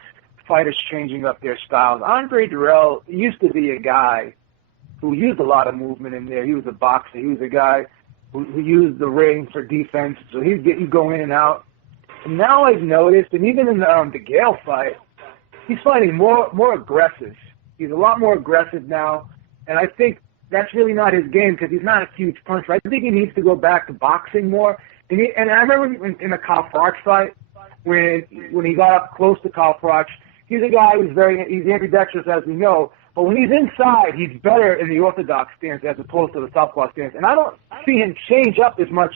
fighters changing up their styles, Andre Dirrell used to be a guy who used a lot of movement in there. He was a boxer. He was a guy who used the ring for defense, so he'd get you go in and out. And now I've noticed, and even in the DeGale fight, he's fighting more aggressive. He's a lot more aggressive now, and I think that's really not his game because he's not a huge puncher. I think he needs to go back to boxing more. And I remember in the Kyle Froch fight, when he got up close to Kyle Froch, he's a guy who's he's ambidextrous, as we know, but when he's inside, he's better in the orthodox stance as opposed to the southpaw stance. And I don't see him change up as much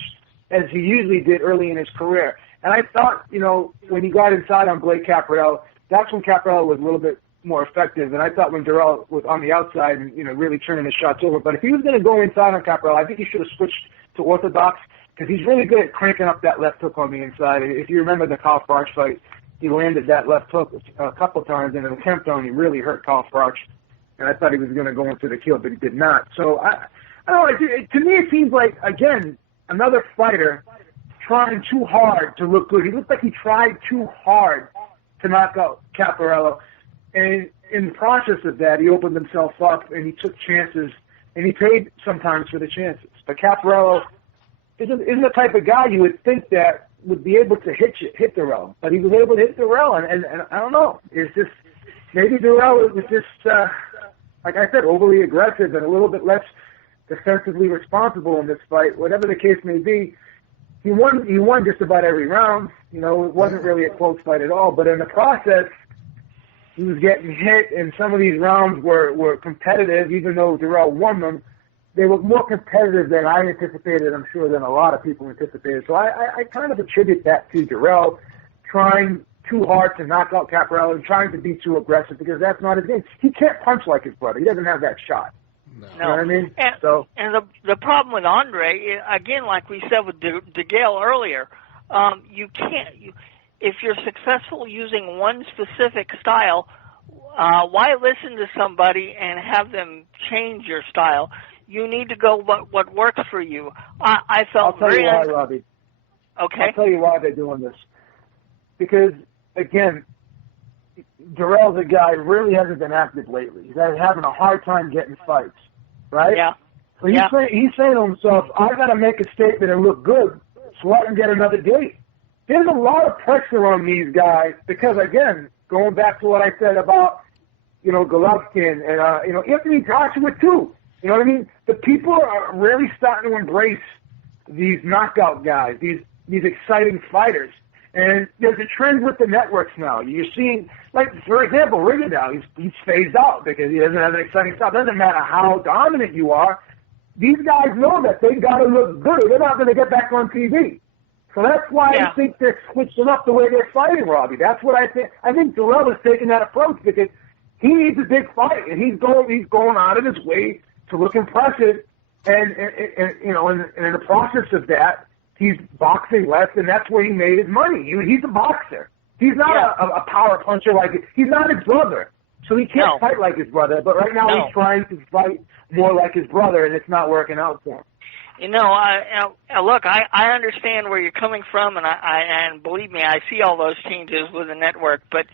as he usually did early in his career. And I thought, when he got inside on Blake Caparello, that's when Caparello was a little bit more effective. And I thought when Dirrell was on the outside and, really turning the shots over. But if he was going to go inside on Caparello, I think he should have switched to orthodox because he's really good at cranking up that left hook on the inside. If you remember the Kyle Froch fight, he landed that left hook a couple times in an attempt on. He really hurt Kyle Froch. And I thought he was going to go into the kill, but he did not. So, I don't know. To me, it seems like, again, another fighter trying too hard to look good. He looked like he tried too hard to knock out Caparello. And in the process of that, he opened himself up and he took chances, and he paid sometimes for the chances. But Caparello isn't the type of guy you would think that would be able to hit Dirrell. But he was able to hit Dirrell, and I don't know. It's just maybe Dirrell was just, like I said, overly aggressive and a little bit less defensively responsible in this fight. Whatever the case may be, he won just about every round. It wasn't really a close fight at all. But in the process, he was getting hit, and some of these rounds were competitive, even though Dirrell won them. They were more competitive than I anticipated, I'm sure, than a lot of people anticipated. So I kind of attribute that to Dirrell trying too hard to knock out Caparello and trying to be too aggressive because that's not his game. He can't punch like his brother. He doesn't have that shot. No. You know what I mean? And the problem with Andre, again, like we said with DeGale earlier, if you're successful using one specific style, why listen to somebody and have them change your style? You need to go what works for you. I felt I'll tell you why, Robbie. Okay. I'll tell you why they're doing this. Because, again, Dirrell's a guy who really hasn't been active lately. He's having a hard time getting fights, right? Yeah. So he's saying to himself, I got to make a statement and look good so I can get another date. There's a lot of pressure on these guys because, again, going back to what I said about, Golovkin and, Anthony Joshua too. You know what I mean? The people are really starting to embrace these knockout guys, these exciting fighters. And there's a trend with the networks now. You're seeing, like, for example, Ringside, he's phased out because he doesn't have an exciting style. It doesn't matter how dominant you are. These guys know that they got to look good or they're not going to get back on TV. So that's why I think they're switching up the way they're fighting, Robbie. That's what I think. I think Dirrell is taking that approach because he needs a big fight, and he's going out of his way to look impressive. And in the process of that, he's boxing less, and that's where he made his money. He's a boxer. He's not a power puncher he's not his brother. So he can't fight like his brother. But right now he's trying to fight more like his brother, and it's not working out for him. Look, I understand where you're coming from, and believe me, I see all those changes with the network. But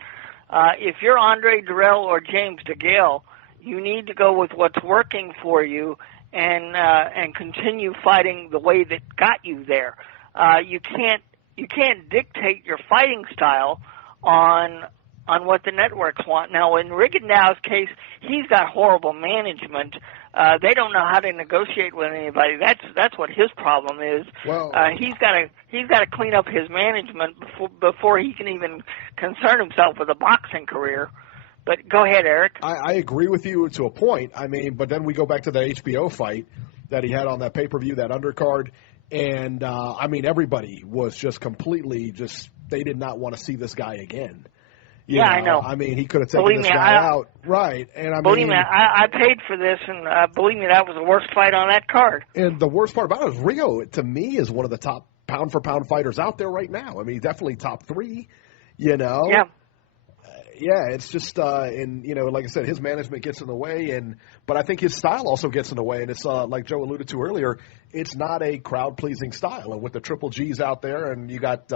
if you're Andre Dirrell or James DeGale, you need to go with what's working for you and continue fighting the way that got you there. You can't dictate your fighting style on what the networks want. Now, in Rigondeaux's case, he's got horrible management. They don't know how to negotiate with anybody. That's what his problem is. Well, he's got to clean up his management before he can even concern himself with a boxing career. But go ahead, Eric. I agree with you to a point. I mean, but then we go back to the HBO fight that he had on that pay-per-view, that undercard, and everybody was just completely they did not want to see this guy again. I know. I mean, he could have taken this guy out. Right. And believe me, I paid for this, and believe me, that was the worst fight on that card. And the worst part about it is Rio, to me, is one of the top pound-for-pound fighters out there right now. I mean, definitely top 3, Yeah. Yeah, it's just, like I said, his management gets in the way, but I think his style also gets in the way, and it's like Joe alluded to earlier, it's not a crowd-pleasing style. And with the Triple G's out there, and you got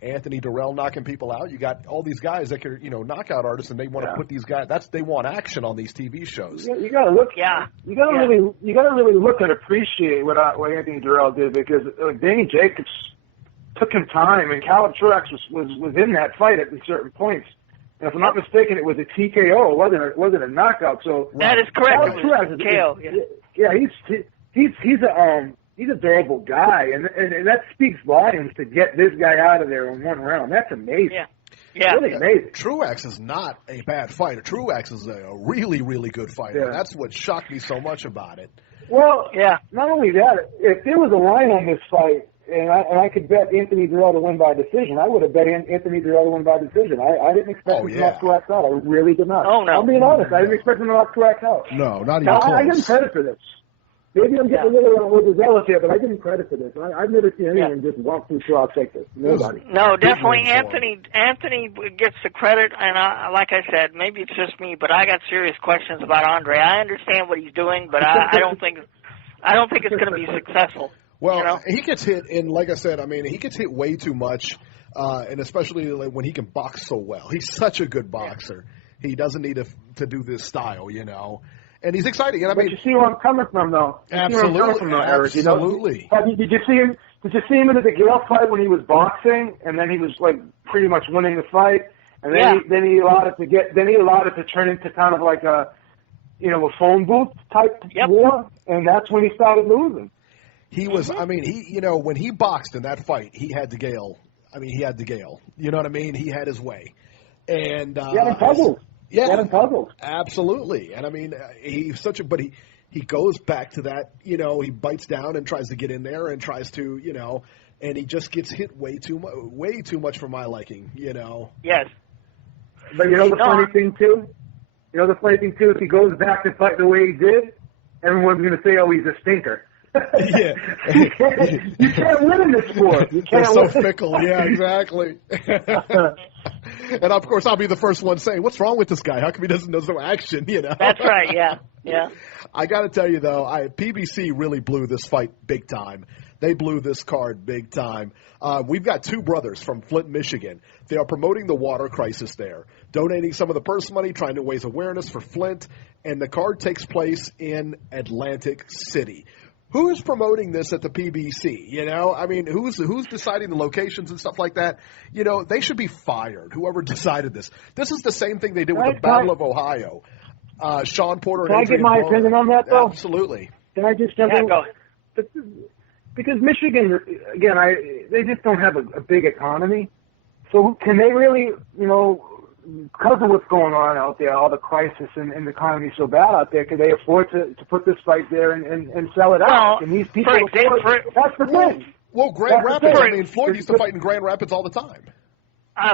Anthony Dirrell knocking people out, you got all these guys that can, knockout artists, and they want to put these guys. They want action on these TV shows. You got to look. Yeah. You got to really look and appreciate what Anthony Dirrell did because Danny Jacobs took him time, and Caleb Truax was in that fight at certain points. And if I'm not mistaken, it was a TKO. It wasn't a knockout. So that is correct. It was a TKO. He's a durable guy, and that speaks volumes to get this guy out of there in one round. That's amazing. Yeah. Really amazing. Truax is not a bad fighter. Truax is a really, really good fighter. Yeah. That's what shocked me so much about it. Well, not only that, if there was a line on this fight, and I could bet Anthony Dirrell to win by decision, I would have bet Anthony Dirrell to win by decision. I didn't expect him to knock Truax out. I really did not. Oh, no. I'm being honest. I didn't expect him to knock Truax out. No, not even Now, close. I give him credit for this. Maybe I'm getting a little overzealous here, but I give him credit for this. I've never seen anyone just walk through Truax like this. Nobody. No, definitely Anthony gets the credit, and like I said, maybe it's just me, but I got serious questions about Andre. I understand what he's doing, but I don't think it's going to be successful. Well, you know? he gets hit, and like I said, I mean, he gets hit way too much, and especially when he can box so well. He's such a good boxer. He doesn't need to do this style, you know. And he's exciting. And I mean, you see where I'm coming from, though. Absolutely. Absolutely. Did you see him? Did you see him in the DeGale fight when he was boxing, and then he was like pretty much winning the fight, and then he allowed it to turn into kind of like a phone booth type war, and that's when he started losing. He was. I mean, when he boxed in that fight, he had DeGale. I mean, he had DeGale. You know what I mean? He had his way, and he had him puzzled. Yeah, puzzled. Absolutely. And I mean, he's such a, but he goes back to that, he bites down and tries to get in there and tries to, and he just gets hit way too much for my liking, Yes. But the funny thing too, if he goes back to fight the way he did, everyone's going to say, oh, he's a stinker. Yeah. You can't win in this sport. They're so fickle. Yeah, exactly. And of course, I'll be the first one saying, "What's wrong with this guy? How come he doesn't know no action?" That's right. Yeah. I got to tell you though, PBC really blew this fight big time. They blew this card big time. We've got two brothers from Flint, Michigan. They are promoting the water crisis there, donating some of the purse money, trying to raise awareness for Flint, and the card takes place in Atlantic City. Who's promoting this at the PBC? I mean, who's deciding the locations and stuff like that? They should be fired, whoever decided this. This is the same thing they did with the Battle of Ohio. Sean Porter and Adrian Can I give my Broner. opinion on that, though? Absolutely. Can I just jump in? Go. Because Michigan, again, they just don't have a big economy. So can they really, because of what's going on out there, all the crisis and the economy so bad out there, can they afford to put this fight there and sell it out? And these people that's the thing. Well, Grand Rapids, Floyd used to fight in Grand Rapids all the time.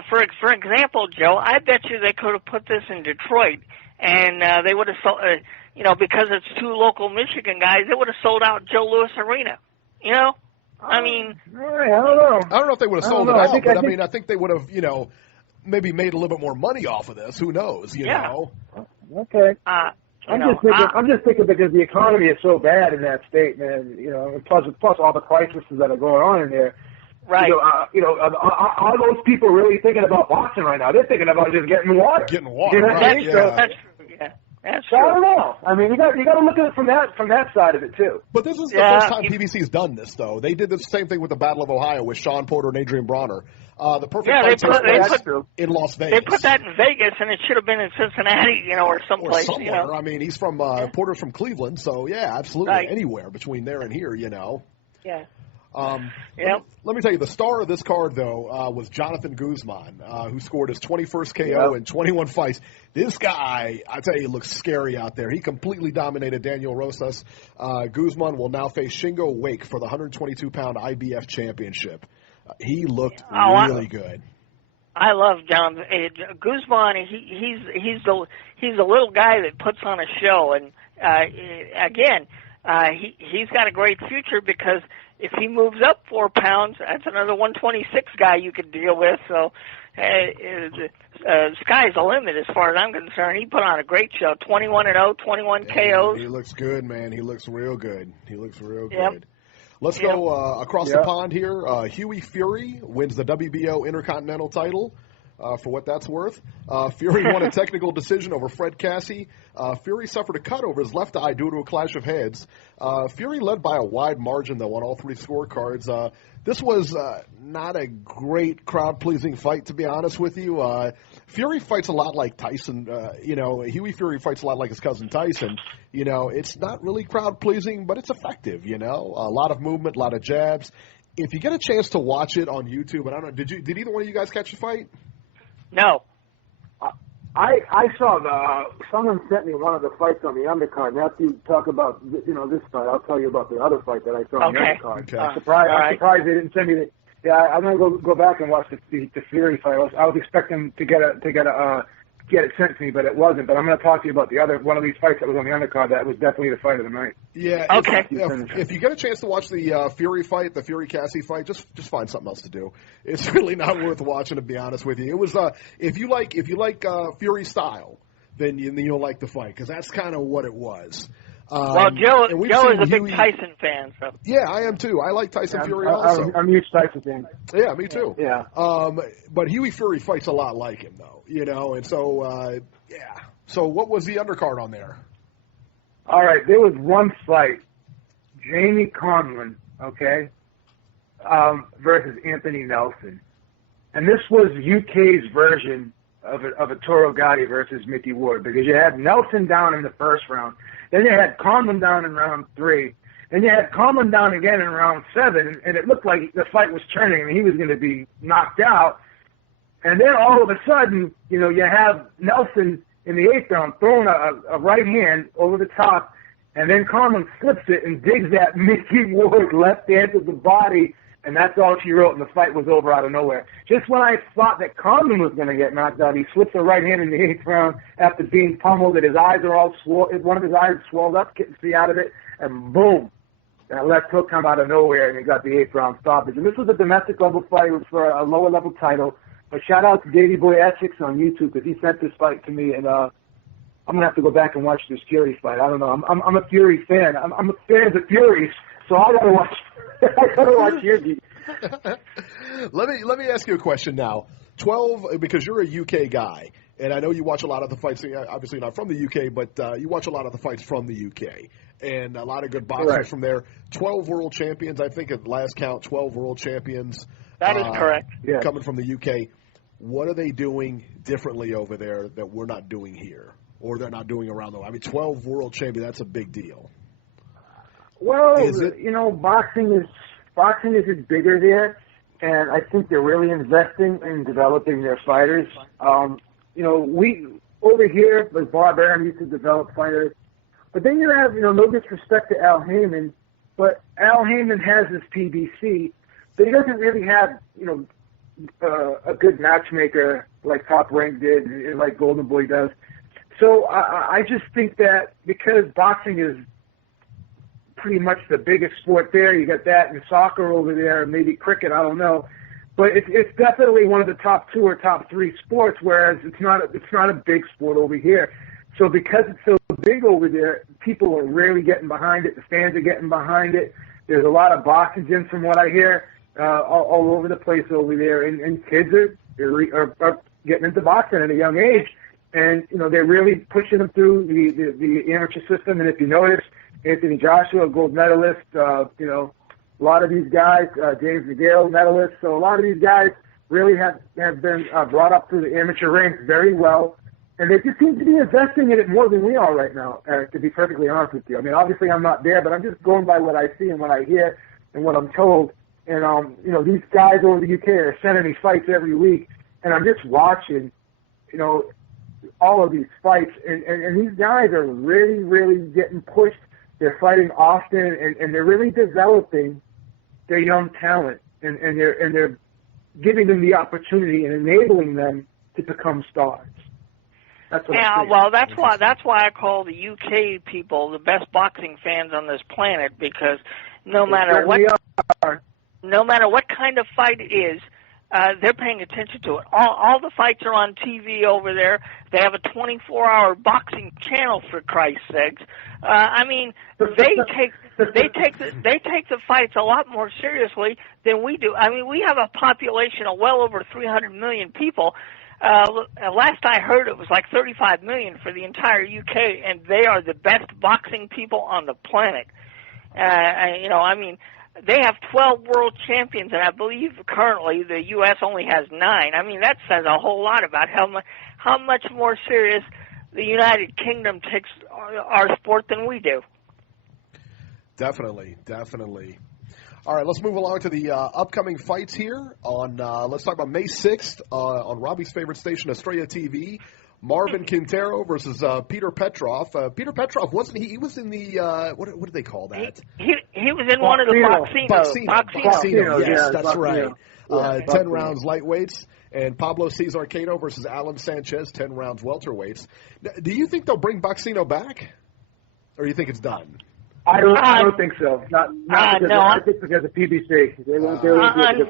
For example, Joe, I bet you they could have put this in Detroit, and they would have sold, because it's two local Michigan guys, they would have sold out Joe Louis Arena. I mean, I don't know. I don't know if they would have sold it out, but I think they would have, maybe made a little bit more money off of this. Who knows? You know. Okay. I'm just thinking because the economy is so bad in that state, man. Plus all the crises that are going on in there. Right. Are those people really thinking about boxing right now? They're thinking about just getting water. Right? That's true. Yeah. That's true. I don't know. I mean, you got to look at it from that side of it too. But this is the first time PBC's done this, though. They did the same thing with the Battle of Ohio with Sean Porter and Adrian Broner. The perfect fight takes place in Las Vegas. They put that in Vegas, and it should have been in Cincinnati, or someplace. Or somewhere. I mean, he's from Porter's from Cleveland, so yeah, absolutely anywhere between there and here, Yeah. Let me tell you, the star of this card, though, was Jonathan Guzman, who scored his 21st KO in 21 fights. This guy, I tell you, looks scary out there. He completely dominated Daniel Rosas. Guzman will now face Shingo Wake for the 122-pound IBF championship. He looked really good. I love John Guzman. He's the little guy that puts on a show, and again, he's got a great future because if he moves up 4 pounds, that's another 126 guy you could deal with. So sky's the limit as far as I'm concerned. He put on a great show, 21-0, 21 KOs. He looks good, man. He looks real good. Good. Let's go across the pond here. Huey Fury wins the WBO Intercontinental title. For what that's worth. Fury won a technical decision over Fred Cassie. Fury suffered a cut over his left eye due to a clash of heads. Fury led by a wide margin, though, on all three scorecards. This was not a great crowd-pleasing fight, to be honest with you. Fury fights a lot like Tyson. Huey Fury fights a lot like his cousin Tyson. It's not really crowd-pleasing, but it's effective, A lot of movement, a lot of jabs. If you get a chance to watch it on YouTube, and I don't know, did either one of you guys catch the fight? No. I saw someone sent me one of the fights on the undercard. And after you talk about this fight, I'll tell you about the other fight that I saw on the undercard. Okay. I'm surprised they didn't send me the. Yeah, I'm gonna go back and watch the Fury fight. I was expecting to get it sent to me, but it wasn't. But I'm going to talk to you about the other one of these fights that was on the undercard. That was definitely the fight of the night. Yeah. Okay. If you get a chance to watch the Fury fight, the Fury Cassie fight, just find something else to do. It's really not worth watching, to be honest with you. It was if you like Fury style, then you'll like the fight, because that's kind of what it was. Well, Joe is a big Tyson fan, so. Yeah, I am too. I like Tyson Fury also. I'm a huge Tyson fan. Yeah, me too. Yeah. But Huey Fury fights a lot like him, though. And so yeah. So what was the undercard on there? All right, there was one fight, Jamie Conlan, okay, versus Anthony Nelson, and this was UK's version of a Toro Gotti versus Mickey Ward, because you had Nelson down in the first round. Then you had Conlan down in round 3. Then you had Conlan down again in round 7, and it looked like the fight was turning and he was going to be knocked out. And then all of a sudden, you have Nelson in the 8th round throwing a right hand over the top, and then Conlan flips it and digs that Mickey Ward left hand to the body, and that's all she wrote, and the fight was over out of nowhere. Just when I thought that Conlan was going to get knocked out, he slips a right hand in the 8th round after being pummeled, and his eyes are all one of his eyes swelled up, couldn't see out of it, and boom, that left hook come out of nowhere, and he got the 8th round stoppage. And this was a domestic level fight. It was for a lower level title. But shout out to Davey Boy Essex on YouTube, because he sent this fight to me, and I'm gonna have to go back and watch this Fury fight. I don't know. I'm a Fury fan. I'm a fan of the Furies, so I gotta watch. I gotta watch Fury. Let me ask you a question now. 12, because you're a UK guy, and I know you watch a lot of the fights. Obviously not from the UK, but you watch a lot of the fights from the UK, and a lot of good boxers from there. 12 world champions, I think at last count, 12 world champions. That is correct. Coming from the UK. What are they doing differently over there that we're not doing here, or they're not doing around the world? I mean, 12 world champions, that's a big deal. Well, boxing is bigger there, and I think they're really investing in developing their fighters. We over here, like Bob Arum used to develop fighters, but then you have, no disrespect to Al Heyman, but Al Heyman has his PBC, but he doesn't really have, a good matchmaker like Top Rank did, and like Golden Boy does. So I just think that because boxing is pretty much the biggest sport there, you got that and soccer over there, and maybe cricket, I don't know. But it's definitely one of the top 2 or top 3 sports, whereas it's not a big sport over here. So because it's so big over there, people are really getting behind it. The fans are getting behind it. There's a lot of boxing gyms from what I hear. All over the place over there, and kids are getting into boxing at a young age, and they're really pushing them through the amateur system. And if you notice, Anthony Joshua, gold medalist, a lot of these guys, James DeGale, medalist. So a lot of these guys really have been brought up through the amateur ranks very well, and they just seem to be investing in it more than we are right now. To be perfectly honest with you, I mean, obviously I'm not there, but I'm just going by what I see and what I hear and what I'm told. And, these guys over the UK are sending me fights every week, and I'm just watching, all of these fights, and these guys are really, really getting pushed. They're fighting often, and they're really developing their young talent, and they're giving them the opportunity and enabling them to become stars. That's what I think. Well, that's why I call the UK people the best boxing fans on this planet, because no matter what kind of fight it is, they're paying attention to it. All the fights are on TV over there. They have a 24-hour boxing channel, for Christ's sakes. I mean, they take the fights a lot more seriously than we do. I mean, we have a population of well over 300 million people. Last I heard, it was like 35 million for the entire UK, and they are the best boxing people on the planet. They have 12 world champions, and I believe currently the U.S. only has 9. I mean, that says a whole lot about how much more serious the United Kingdom takes our sport than we do. Definitely. All right, let's move along to the upcoming fights here. Let's talk about May 6th on Robbie's favorite station, Estrella TV. Marvin Quintero versus Peter Petrov. Peter Petrov, wasn't he? He was in the, what did they call that? He was in one of the Boxino. Yes, yeah, that's Boxino. right. 10 rounds lightweights. And Pablo Cesar Cato versus Alan Sanchez, 10 rounds welterweights. Do you think they'll bring Boxino back? Or do you think it's done? I don't think so. Not because I think because of PBC.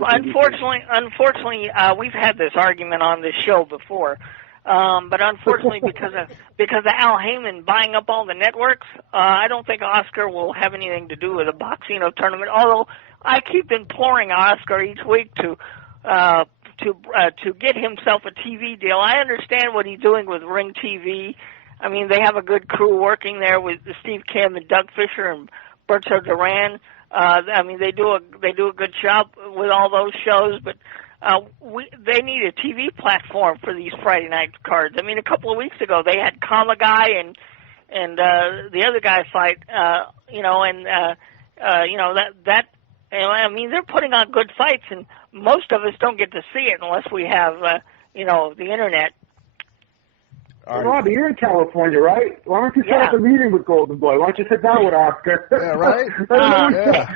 Unfortunately, we've had this argument on this show before. But unfortunately, because of Al Heyman buying up all the networks, I don't think Oscar will have anything to do with the Boxino tournament. Although I keep imploring Oscar each week to get himself a TV deal. I understand what he's doing with Ring TV. I mean, they have a good crew working there with Steve Kim and Doug Fisher and Berto Duran. I mean, they do a good job with all those shows, but they need a TV platform for these Friday night cards. I mean, a couple of weeks ago they had Kamagai and the other guy fight. I mean, they're putting on good fights, and most of us don't get to see it unless we have the internet. Well, Robbie, you're in California, right? Why don't you set up a meeting with Golden Boy? Why don't you sit down with Oscar? Yeah, right? I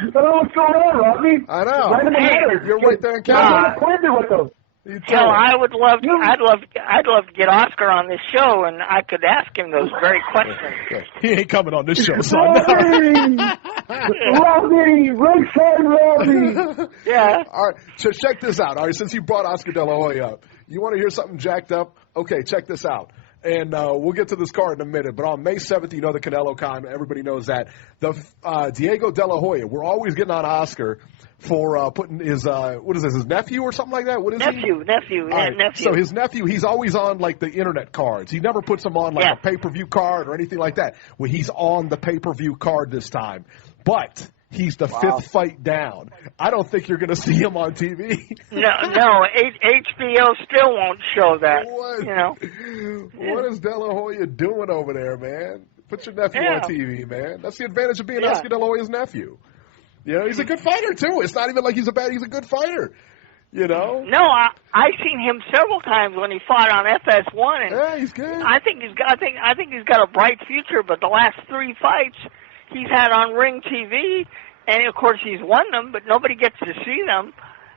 don't know what's going on, Robbie. I know. Right in the header. You're right there in California. With them. I'd love to get Oscar on this show, and I could ask him those very questions. He ain't coming on this show, son. Robbie, Ringside Robbie. Yeah. All right, so check this out. All right, since you brought Oscar De La Hoya up, you want to hear something jacked up? Okay, check this out. And we'll get to this card in a minute. But on May 7th, you know the Canelo Con. Everybody knows that. The Diego De La Hoya, we're always getting on Oscar for putting his, what is this, his nephew or something like that? What is nephew? So his nephew, he's always on, like, the internet cards. He never puts him on, like, a pay-per-view card or anything like that. Well, he's on the pay-per-view card this time. But he's the fifth fight down. I don't think you're going to see him on TV. No, HBO still won't show that. What is De La Hoya doing over there, man? Put your nephew on TV, man. That's the advantage of being Oscar De La Hoya's nephew. You know, he's a good fighter too. It's not even like he's a good fighter. You know? No, I've seen him several times when he fought on FS1, and yeah, he's good. I think he's got a bright future. But the last 3 fights he's had on Ring TV, and of course he's won them, but nobody gets to see them.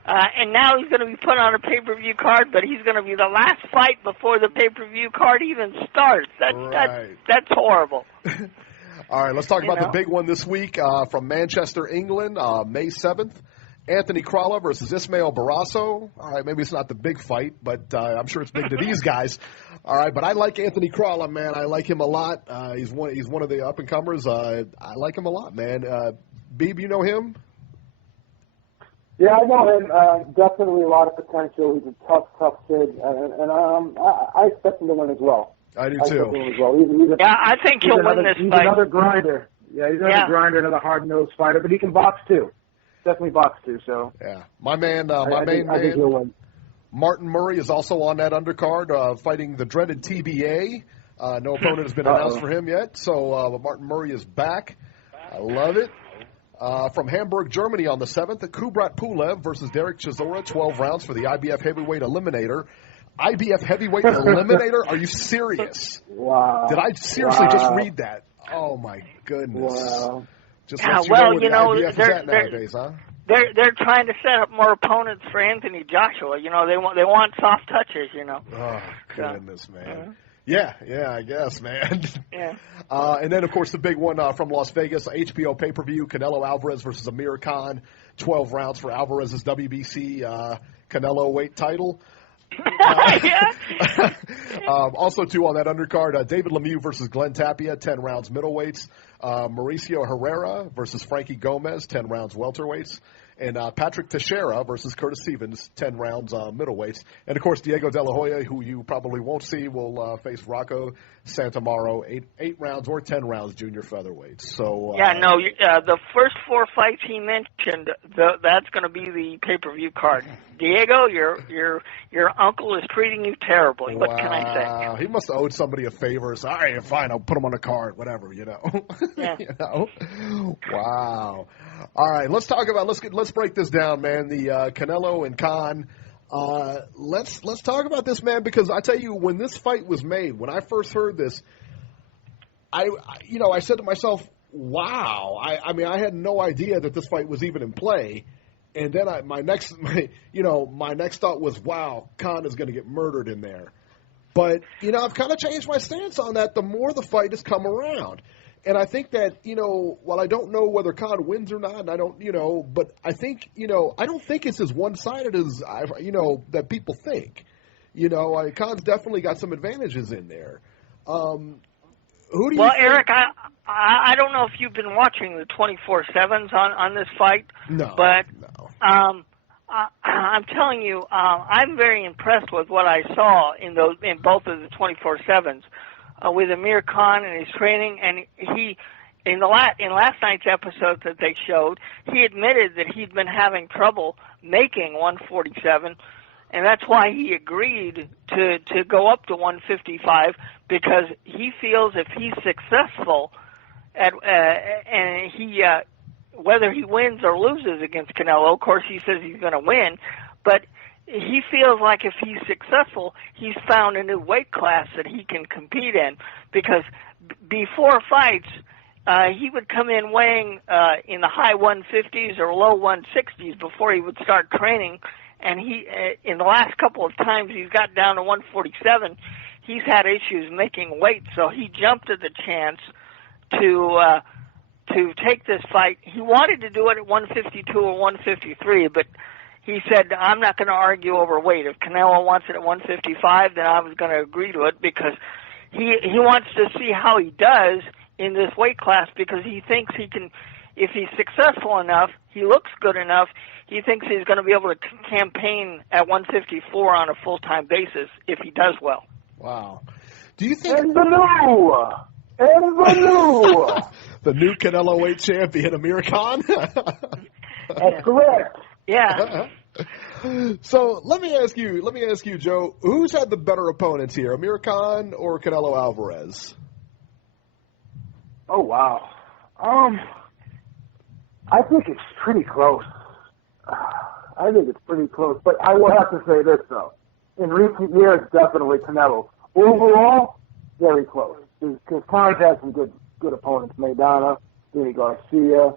And now he's going to be put on a pay-per-view card, but he's going to be the last fight before the pay-per-view card even starts. That's horrible. All right, let's talk about the big one this week from Manchester, England, May 7th. Anthony Crolla versus Ismael Barrasso. All right, maybe it's not the big fight, but I'm sure it's big to these guys. All right, but I like Anthony Crolla, man. I like him a lot. He's one of the up-and-comers. I like him a lot, man. Beeb, you know him? Yeah, I know him. Definitely a lot of potential. He's a tough kid, and I expect him to win as well. I do too. I think he'll win this fight. He's another grinder. Yeah, he's another grinder, another hard-nosed fighter, but he can box too. Definitely box too. So yeah, my man, I think he'll win. Martin Murray is also on that undercard, fighting the dreaded TBA. No opponent has been announced for him yet, so Martin Murray is back. I love it. From Hamburg, Germany on the 7th, Kubrat Pulev versus Derek Chisora, 12 rounds for the IBF Heavyweight Eliminator. IBF Heavyweight Eliminator? Are you serious? Wow. Did I seriously just read that? Oh, my goodness. Wow. Just IBF is at nowadays, huh? They're trying to set up more opponents for Anthony Joshua. You know, they want soft touches, you know. Oh, goodness, man. Yeah, I guess, man. Yeah. And then, of course, the big one from Las Vegas, HBO pay-per-view, Canelo Alvarez versus Amir Khan, 12 rounds for Alvarez's WBC Canelo weight title. Also, too, on that undercard, David Lemieux versus Glenn Tapia, 10 rounds middleweights. Mauricio Herrera versus Frankie Gomez, 10 rounds welterweights. And Patrick Teixeira versus Curtis Stevens, 10 rounds middleweights. And, of course, Diego De La Hoya, who you probably won't see, will face Rocco Santamaro, 8 rounds or 10 rounds junior featherweights. So the first 4 fights he mentioned, that's going to be the pay-per-view card. Diego, your uncle is treating you terribly. What can I say? He must have owed somebody a favor. So, all right, fine, I'll put him on the card, whatever, you know. Yeah. You know? Wow. All right, let's break this down, man. The Canelo and Khan Let's talk about this, man, because I tell you, when this fight was made, when I first heard this, I said to myself, wow. I mean, I had no idea that this fight was even in play. And then my next thought was, wow, Khan is going to get murdered in there. But, I've kind of changed my stance on that the more the fight has come around. And I think that, while I don't know whether Khan wins or not, and I don't, but I think, I don't think it's as one-sided as, that people think. Khan's definitely got some advantages in there. Who do you think? Eric, I don't know if you've been watching the 24/7s on this fight. No. But I'm telling you, I'm very impressed with what I saw in both of the 24/7s with Amir Khan and his training. And he, in last night's episode that they showed, he admitted that he'd been having trouble making 147. And that's why he agreed to go up to 155, because he feels if he's successful and he whether he wins or loses against Canelo, of course he says he's going to win, but he feels like if he's successful, he's found a new weight class that he can compete in, because before fights, he would come in weighing in the high 150s or low 160s before he would start training. And he, in the last couple of times he's got down to 147, he's had issues making weight. So he jumped at the chance to take this fight. He wanted to do it at 152 or 153, but he said, I'm not going to argue over weight. If Canelo wants it at 155, then I was going to agree to it, because he wants to see how he does in this weight class, because he thinks he can, if he's successful enough, he looks good enough, he thinks he's going to be able to campaign at 154 on a full-time basis if he does well. Wow. Do you think... And the new Canelo weight champion, Amir Khan? That's correct. Yeah. So let me ask you, Joe, who's had the better opponents here, Amir Khan or Canelo Alvarez? Oh, wow. I think it's pretty close. But I will have to say this, though. In recent years, definitely Canelo. Overall, very close. Because Khan's had some good opponents. Medina, Danny Garcia.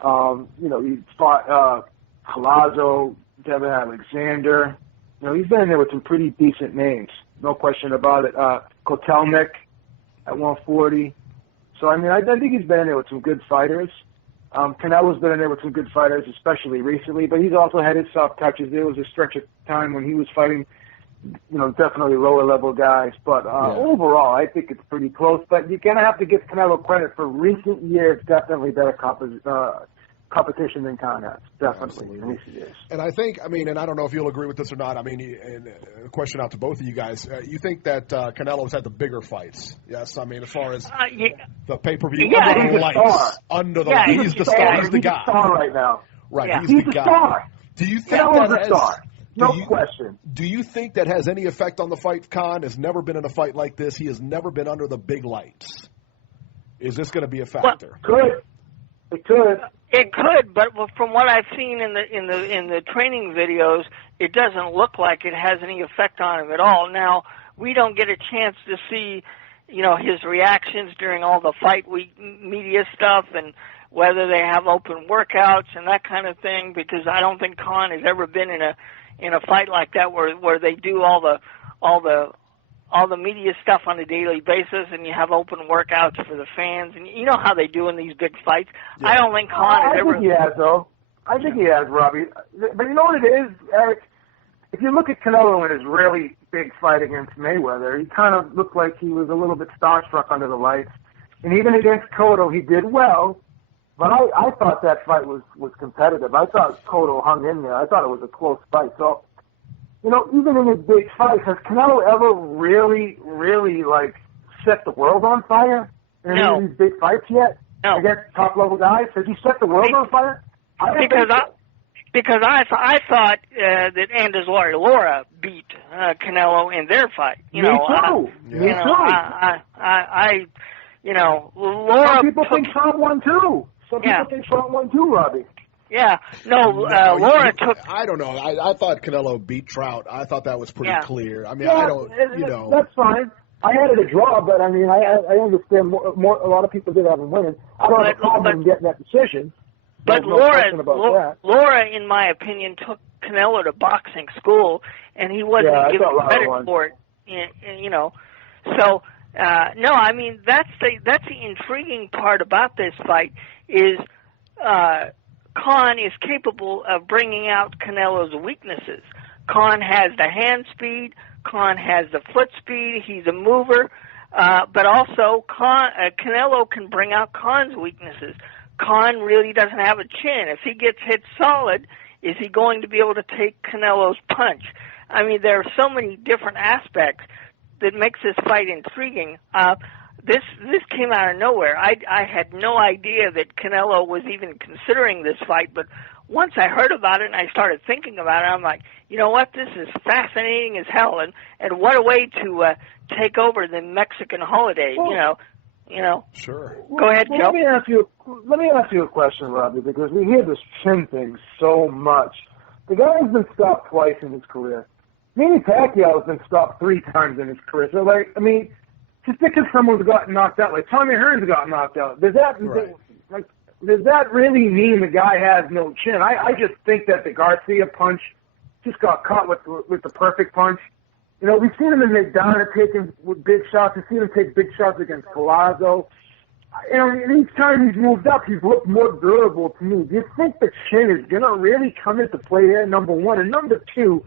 He fought Palazzo, Devin Alexander. He's been in there with some pretty decent names. No question about it. Kotelnik at 140. So, I think he's been in there with some good fighters. Canelo's been in there with some good fighters, especially recently, but he's also had his soft touches. There was a stretch of time when he was fighting, definitely lower-level guys. But overall, I think it's pretty close. But you're going to have to give Canelo credit for recent years, definitely better competition than Khan has, definitely, in recent years. And I think, and I don't know if you'll agree with this or not, and a question out to both of you guys, you think that Canelo's had the bigger fights? Yes, as far as the pay-per-view, under the lights, he's the star, he's the guy. He's the star right now. Right, yeah. he's the guy. Star. Do you think Canelo's that a star. No question. Do you think that has any effect on the fight? Khan has never been in a fight like this. He has never been under the big lights. Is this going to be a factor? It could. It could, but from what I've seen in the training videos, it doesn't look like it has any effect on him at all. Now, we don't get a chance to see, his reactions during all the fight week media stuff and whether they have open workouts and that kind of thing, because I don't think Khan has ever been in a fight like that where they do all the media stuff on a daily basis, and you have open workouts for the fans, and you know how they do in these big fights. Yeah. I don't think Khan has ever... I think he has, though. I think he has, Robbie. But you know what it is, Eric? If you look at Canelo in his really big fight against Mayweather, he kind of looked like he was a little bit starstruck under the lights. And even against Cotto, he did well, but I thought that fight was competitive. I thought Cotto hung in there. I thought it was a close fight. So, even in his big fights, has Canelo ever really, really, set the world on fire in any of these big fights yet? No. Against top-level guys? Has he set the world on fire? Because I thought that Anders Laura beat Canelo in their fight. Me too. Laura... Some people think Trump won too. Some people think Trump won too, Robbie. Yeah. No, Laura took... I don't know. I thought Canelo beat Trout. I thought that was pretty clear. I mean, yeah, I don't, That's fine. I had it a draw, but I mean, I understand a lot of people did have him winning. I don't have a problem getting that decision. But no Laura, in my opinion, took Canelo to boxing school, and he wasn't given credit for it. You know, so no, I mean that's the intriguing part about this fight is Khan is capable of bringing out Canelo's weaknesses. Khan has the hand speed. Khan has the foot speed. He's a mover, but also Canelo can bring out Khan's weaknesses. Khan really doesn't have a chin. If he gets hit solid, is he going to be able to take Canelo's punch? I mean, there are so many different aspects that makes this fight intriguing. This came out of nowhere. I had no idea that Canelo was even considering this fight, but once I heard about it and I started thinking about it, I'm like, you know what, this is fascinating as hell, and what a way to take over the Mexican holiday, you know. Sure. Go ahead, Joe. Let me ask you a question, Robbie, because we hear this chin thing so much. The guy's been stopped twice in his career. Manny Pacquiao has been stopped 3 times in his career. So, like, I mean, just because someone's gotten knocked out, like Tommy Hearns got knocked out, does that really mean the guy has no chin? I just think that the Garcia punch just got caught with the perfect punch. You know, we've seen him in Medina taking big shots. We've seen him take big shots against Palazzo. You know, and each time he's moved up, he's looked more durable to me. Do you think the chin is going to really come into play there, number one? And number two,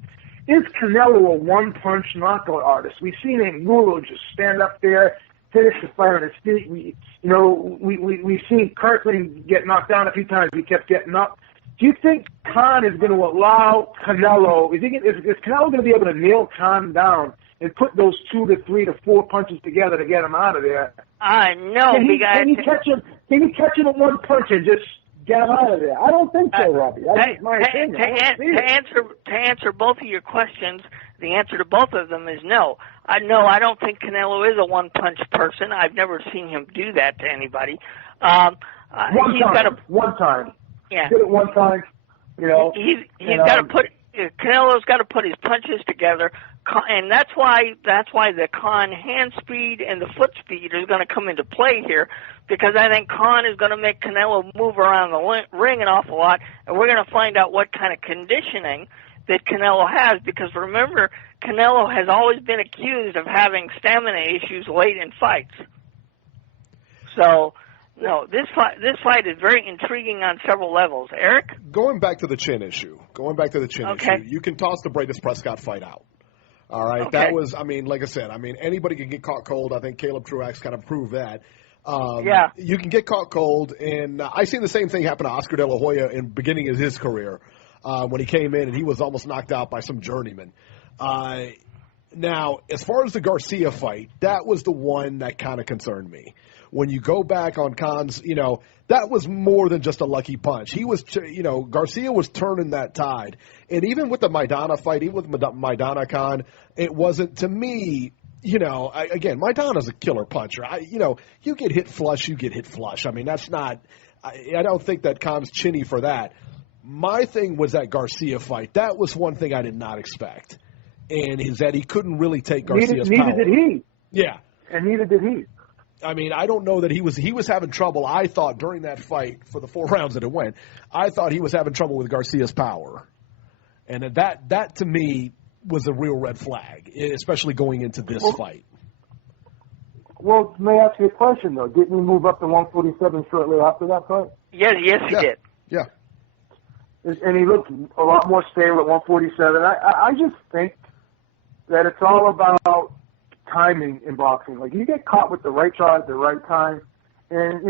is Canelo a one-punch knockout artist? We've seen Angulo just stand up there, finish the fight on his feet. We've seen Kirkland get knocked down a few times. He kept getting up. Do you think Khan is going to allow Canelo? Is Canelo going to be able to nail Khan down and put those 2 to 3 to 4 punches together to get him out of there? No, can he catch him? Can he catch him with one punch and just get him out of there? I don't think so, Robbie. That's my opinion. To answer both of your questions, the answer to both of them is no. I don't think Canelo is a one-punch person. I've never seen him do that to anybody. One time. Yeah. Did it one time. You know. Canelo's got to put his punches together, and that's why the Khan hand speed and the foot speed is going to come into play here, because I think Khan is going to make Canelo move around the ring an awful lot, and we're going to find out what kind of conditioning that Canelo has, because remember, Canelo has always been accused of having stamina issues late in fights. So, no, this fight is very intriguing on several levels. Eric? Going back to the chin issue, you can toss the Bradis Prescott fight out. All right? Okay. That was, I mean, like I said, anybody can get caught cold. I think Caleb Truax kind of proved that. You can get caught cold, and I seen the same thing happen to Oscar De La Hoya in the beginning of his career when he came in and he was almost knocked out by some journeyman. Now, as far as the Garcia fight, that was the one that kind of concerned me. When you go back on Khan's, that was more than just a lucky punch. He was, Garcia was turning that tide. And even with the Maidana fight, even with Maidana Khan, it wasn't, to me, again, Maidana's a killer puncher. You get hit flush, you get hit flush. I mean, that's not, I don't think that Khan's chinny for that. My thing was that Garcia fight. That was one thing I did not expect. And is that he couldn't really take Garcia's power. Neither did he. Yeah. And neither did he. I mean, I don't know that he was having trouble. I thought during that fight, for the 4 rounds that it went, I thought he was having trouble with Garcia's power. And that to me was a real red flag, especially going into this fight. Well, may I ask you a question, though? Didn't he move up to 147 shortly after that fight? Yes, he did. Yeah. And he looked a lot more stable at 147. I just think that it's all about timing in boxing. Like, you get caught with the right shot at the right time, and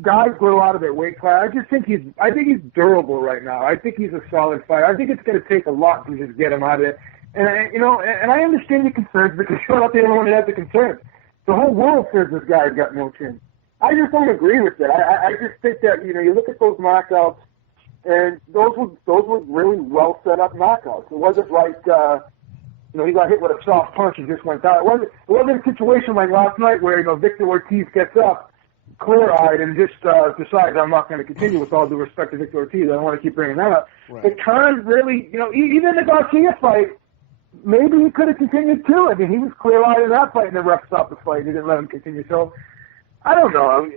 guys grow out of their weight class. I think he's durable right now. I think he's a solid fighter. I think it's going to take a lot to just get him out of it. And and I understand the concerns, because you're not the only one that has the concerns. The whole world says this guy's got no chin. I just don't agree with it. I just think that you look at those knockouts, and those were really well set up knockouts. It wasn't like he got hit with a soft punch and just went down. It wasn't a situation like last night where Victor Ortiz gets up, clear-eyed and just decides I'm not going to continue, with all due respect to Victor Ortiz. I don't want to keep bringing that up. Right. But Khan really, even the Garcia fight, maybe he could have continued too. I mean, he was clear-eyed in that fight, and the ref stopped the fight. He didn't let him continue. So, I don't know.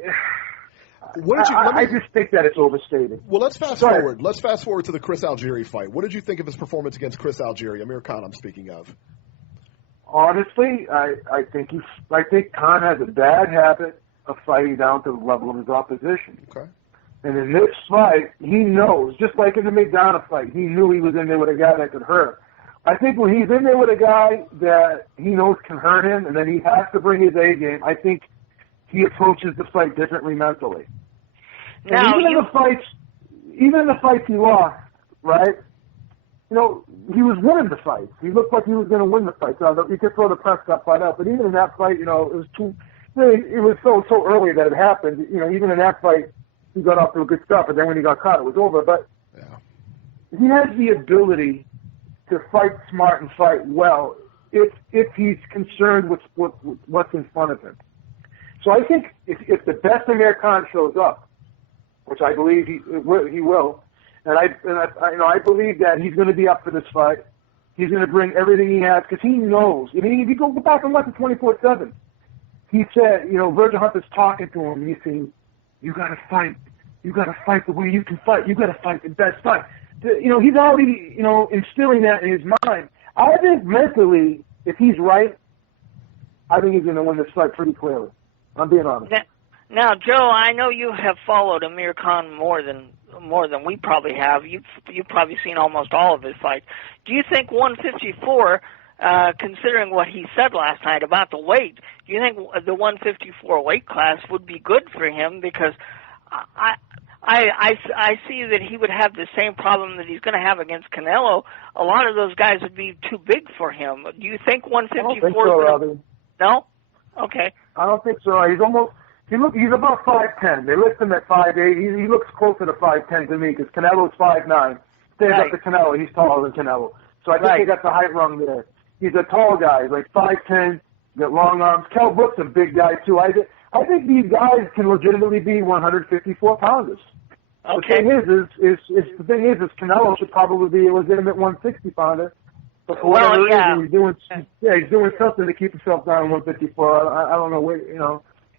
I just think that it's overstated. Well, let's fast forward. Let's fast forward to the Chris Algieri fight. What did you think of his performance against Chris Algieri? Amir Khan, I'm speaking of. Honestly, I think Khan has a bad habit of fighting down to the level of his opposition. Okay. And in this fight, he knows, just like in the McDonough fight, he knew he was in there with a guy that could hurt. I think when he's in there with a guy that he knows can hurt him, and then he has to bring his A game, I think he approaches the fight differently mentally. Now, even in the fights he lost, right? He was winning the fights. He looked like he was going to win the fight. So you could throw the Prescott fight out, but even in that fight, it was it was so early that it happened. Even in that fight, he got off to a good start, but then when he got caught, it was over. But he has the ability to fight smart and fight well if he's concerned with what's in front of him. So I think if the best Amir Khan shows up, which I believe he will, and I believe that he's going to be up for this fight. He's going to bring everything he has because he knows. I mean, if you go back and watch it 24/7, he said, Virgil Hunter's talking to him, and he's saying, "You got to fight. You got to fight the way you can fight. You got to fight the best fight." He's already, instilling that in his mind. I think mentally, if he's right, I think he's going to win this fight pretty clearly. I'm being honest. Now, Joe, I know you have followed Amir Khan more than we probably have. You've probably seen almost all of his fights. Do you think 154, considering what he said last night about the weight, do you think the 154 weight class would be good for him? Because I see that he would have the same problem that he's going to have against Canelo. A lot of those guys would be too big for him. Do you think 154? I don't think so, Robbie. No? Okay. I don't think so. He's about 5'10". They list him at 5'8". He looks closer to 5'10" to me because Canelo's 5'9". Stands up to Canelo. He's taller than Canelo. So I think they got the height wrong there. He's a tall guy, like 5'10", got long arms. Kell Brook's a big guy, too. I think these guys can legitimately be 154-pounders. Okay. The thing is Canelo should probably be a legitimate 160-pounder. But for whatever reason, he's doing something to keep himself down at 154. I don't know where,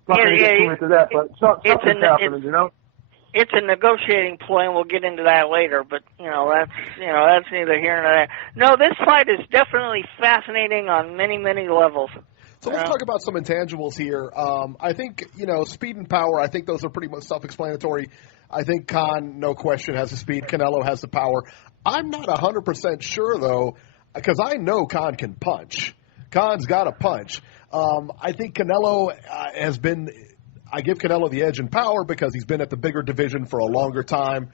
not going to get too into that, but something's happening, It's a negotiating ploy, and we'll get into that later. But that's neither here nor there. No, this fight is definitely fascinating on many, many levels. So let's talk about some intangibles here. I think speed and power. I think those are pretty much self-explanatory. I think Khan, no question, has the speed. Canelo has the power. I'm not 100% sure though, because I know Khan can punch. Khan's got a punch. I think Canelo has been – I give Canelo the edge in power because he's been at the bigger division for a longer time.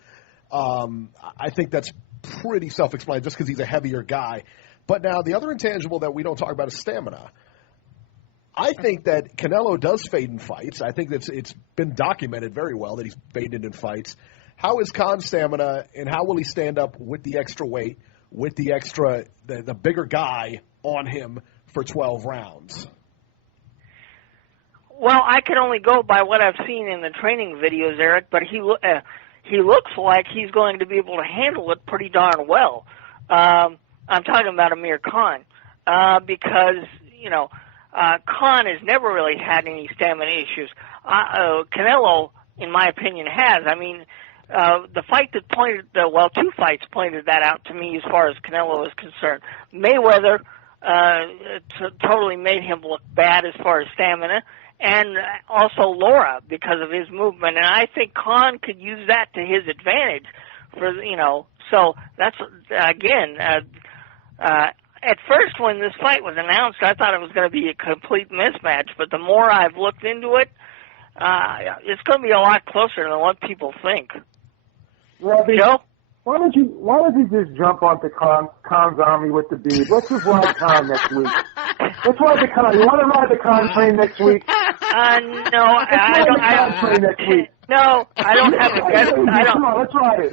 I think that's pretty self-explanatory just because he's a heavier guy. But now the other intangible that we don't talk about is stamina. I think that Canelo does fade in fights. I think it's been documented very well that he's faded in fights. How is Khan's stamina, and how will he stand up with the extra weight, with the extra the bigger guy on him for 12 rounds? Well, I can only go by what I've seen in the training videos, Eric, but he looks like he's going to be able to handle it pretty darn well. I'm talking about Amir Khan because, Khan has never really had any stamina issues. Canelo, in my opinion, has. I mean, the fight that two fights pointed that out to me as far as Canelo is concerned. Mayweather totally made him look bad as far as stamina, and also Laura because of his movement. And I think Khan could use that to his advantage so that's, again, at first when this fight was announced, I thought it was going to be a complete mismatch, but the more I've looked into it, it's going to be a lot closer than what people think. Robbie, Joe? Why don't you just jump onto Khan's army with the bead? Let's just ride Khan next week. Let's ride the Khan. You want to ride the Khan train next week? No, I don't. No, I don't have the guts.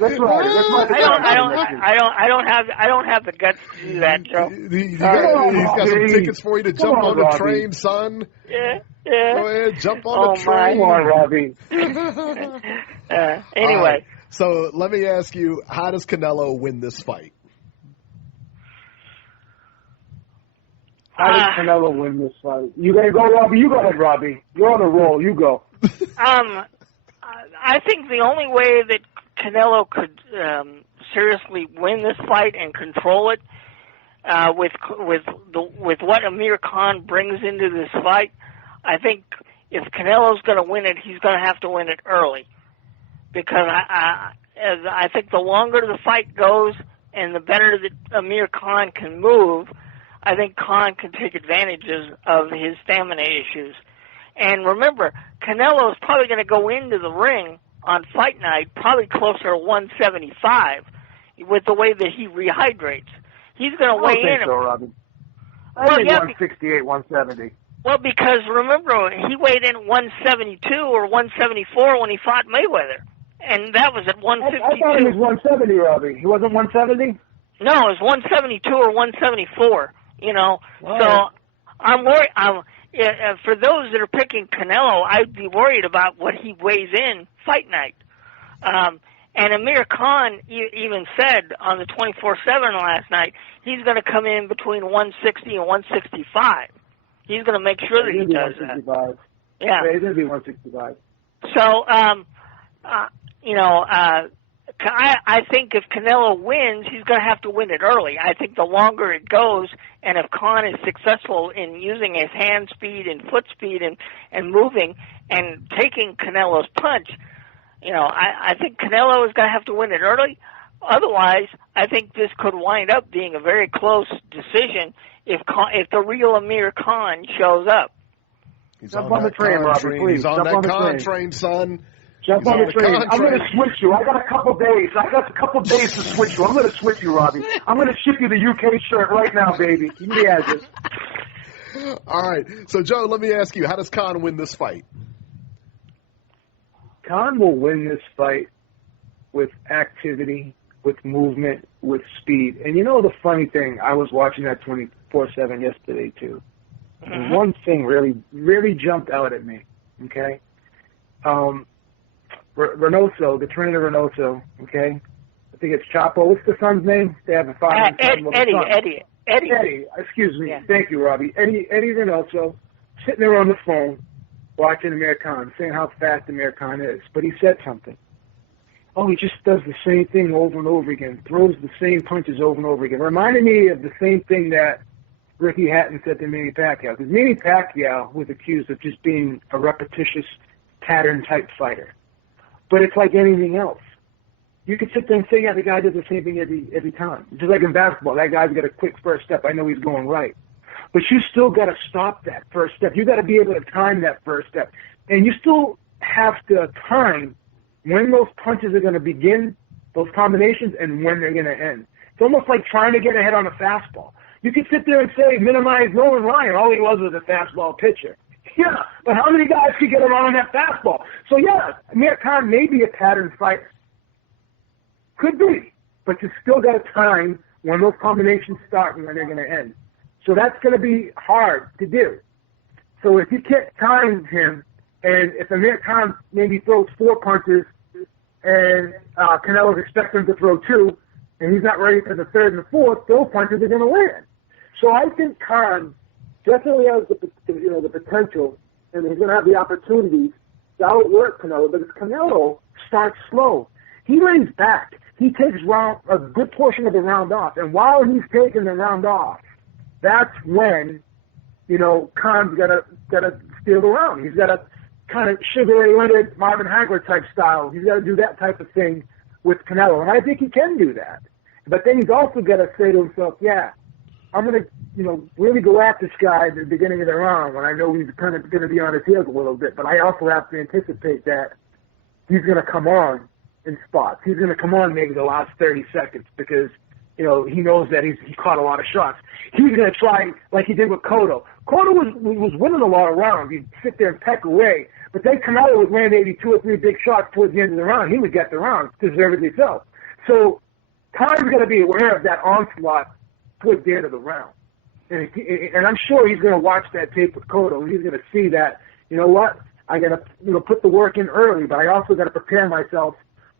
Let's ride it. I don't have the guts to do that, Joe. He's got some tickets for you to jump on the train, son. Yeah. Go ahead, jump on the train. Come on, Robbie. Anyway. Right. So let me ask you, how does Canelo win this fight? How does Canelo win this fight? You gonna go, Robbie? You go ahead, Robbie. You're on a roll. You go. I think the only way that Canelo could seriously win this fight and control it with what Amir Khan brings into this fight, I think if Canelo's going to win it, he's going to have to win it early, because I think the longer the fight goes and the better that Amir Khan can move, I think Khan can take advantages of his stamina issues. And remember, Canelo is probably going to go into the ring on fight night probably closer to 175 with the way that he rehydrates. He's going to weigh in. So, Robbie. I think 168, 170. Well, because remember, he weighed in 172 or 174 when he fought Mayweather. And that was at 152. I thought he was 170, Robbie. He wasn't 170? No, it was 172 or 174, you know. Wow. So I'm worried. For those that are picking Canelo, I'd be worried about what he weighs in fight night. And Amir Khan even said on the 24/7 last night, he's going to come in between 160 and 165. He's going to make sure that he does that. Yeah, he's going to be 165. So, I think if Canelo wins, he's going to have to win it early. I think the longer it goes, and if Khan is successful in using his hand speed and foot speed and moving and taking Canelo's punch, I think Canelo is going to have to win it early. Otherwise, I think this could wind up being a very close decision if the real Amir Khan shows up. Jump on the train, Robbie, please. He's on that Khan train, son. Jump on the train. I'm going to switch you. I got a couple days. To switch you. I'm going to switch you, Robbie. I'm going to ship you the UK shirt right now, baby. Give me the address. All right. So, Joe, let me ask you, how does Khan win this fight? Khan will win this fight with activity, with movement, with speed. And you know the funny thing, I was watching that 24/7 yesterday, too. And one thing really jumped out at me, okay? Reynoso, the trainer Reynoso, okay? I think it's Chapo. What's the son's name? They have a father and son. Eddie. Excuse me. Yeah. Thank you, Robbie. Eddie Reynoso, sitting there on the phone, watching Amir Khan, saying how fast Amir Khan is. But he said something. Oh, he just does the same thing over and over again, throws the same punches over and over again. Reminded me of the same thing that Ricky Hatton said to Manny Pacquiao. Because Manny Pacquiao was accused of just being a repetitious pattern-type fighter. But it's like anything else. You could sit there and say, yeah, the guy does the same thing every time. Just like in basketball, that guy's got a quick first step. I know he's going right. But you still got to stop that first step. You got to be able to time that first step. And you still have to time when those punches are going to begin, those combinations, and when they're going to end. It's almost like trying to get ahead on a fastball. You can sit there and say, minimize Nolan Ryan. All he was a fastball pitcher. Yeah, but how many guys could get around on that fastball? So, yeah, Amir Khan may be a pattern fighter. Could be. But you still got to time when those combinations start and when they're going to end. So that's going to be hard to do. So if you can't time him, and if Amir Khan maybe throws 4 punches and Canelo's expecting him to throw 2, and he's not ready for the 3rd and the 4th, those punches are going to land. So I think Khan definitely has the potential, and he's going to have the opportunities to outwork Canelo, because Canelo starts slow. He lays back. He takes a good portion of the round off, and while he's taking the round off, that's when, Khan's got to steal the round. He's got to kind of Sugar Ray Leonard, Marvin Hagler type style. He's got to do that type of thing with Canelo, and I think he can do that. But then he's also got to say to himself, yeah, I'm going to, really go at this guy at the beginning of the round when I know he's kind of going to be on his heels a little bit. But I also have to anticipate that he's going to come on in spots. He's going to come on maybe the last 30 seconds because he knows that he caught a lot of shots. He's going to try like he did with Cotto. Cotto was winning a lot of rounds. He'd sit there and peck away. But then Canelo would land maybe 2 or 3 big shots towards the end of the round. He would get the round, deservedly so. So Khan's going to be aware of that onslaught towards the end of the round. And I'm sure he's going to watch that tape with Cotto, and he's going to see that, you know what, I got to put the work in early, but I also got to prepare myself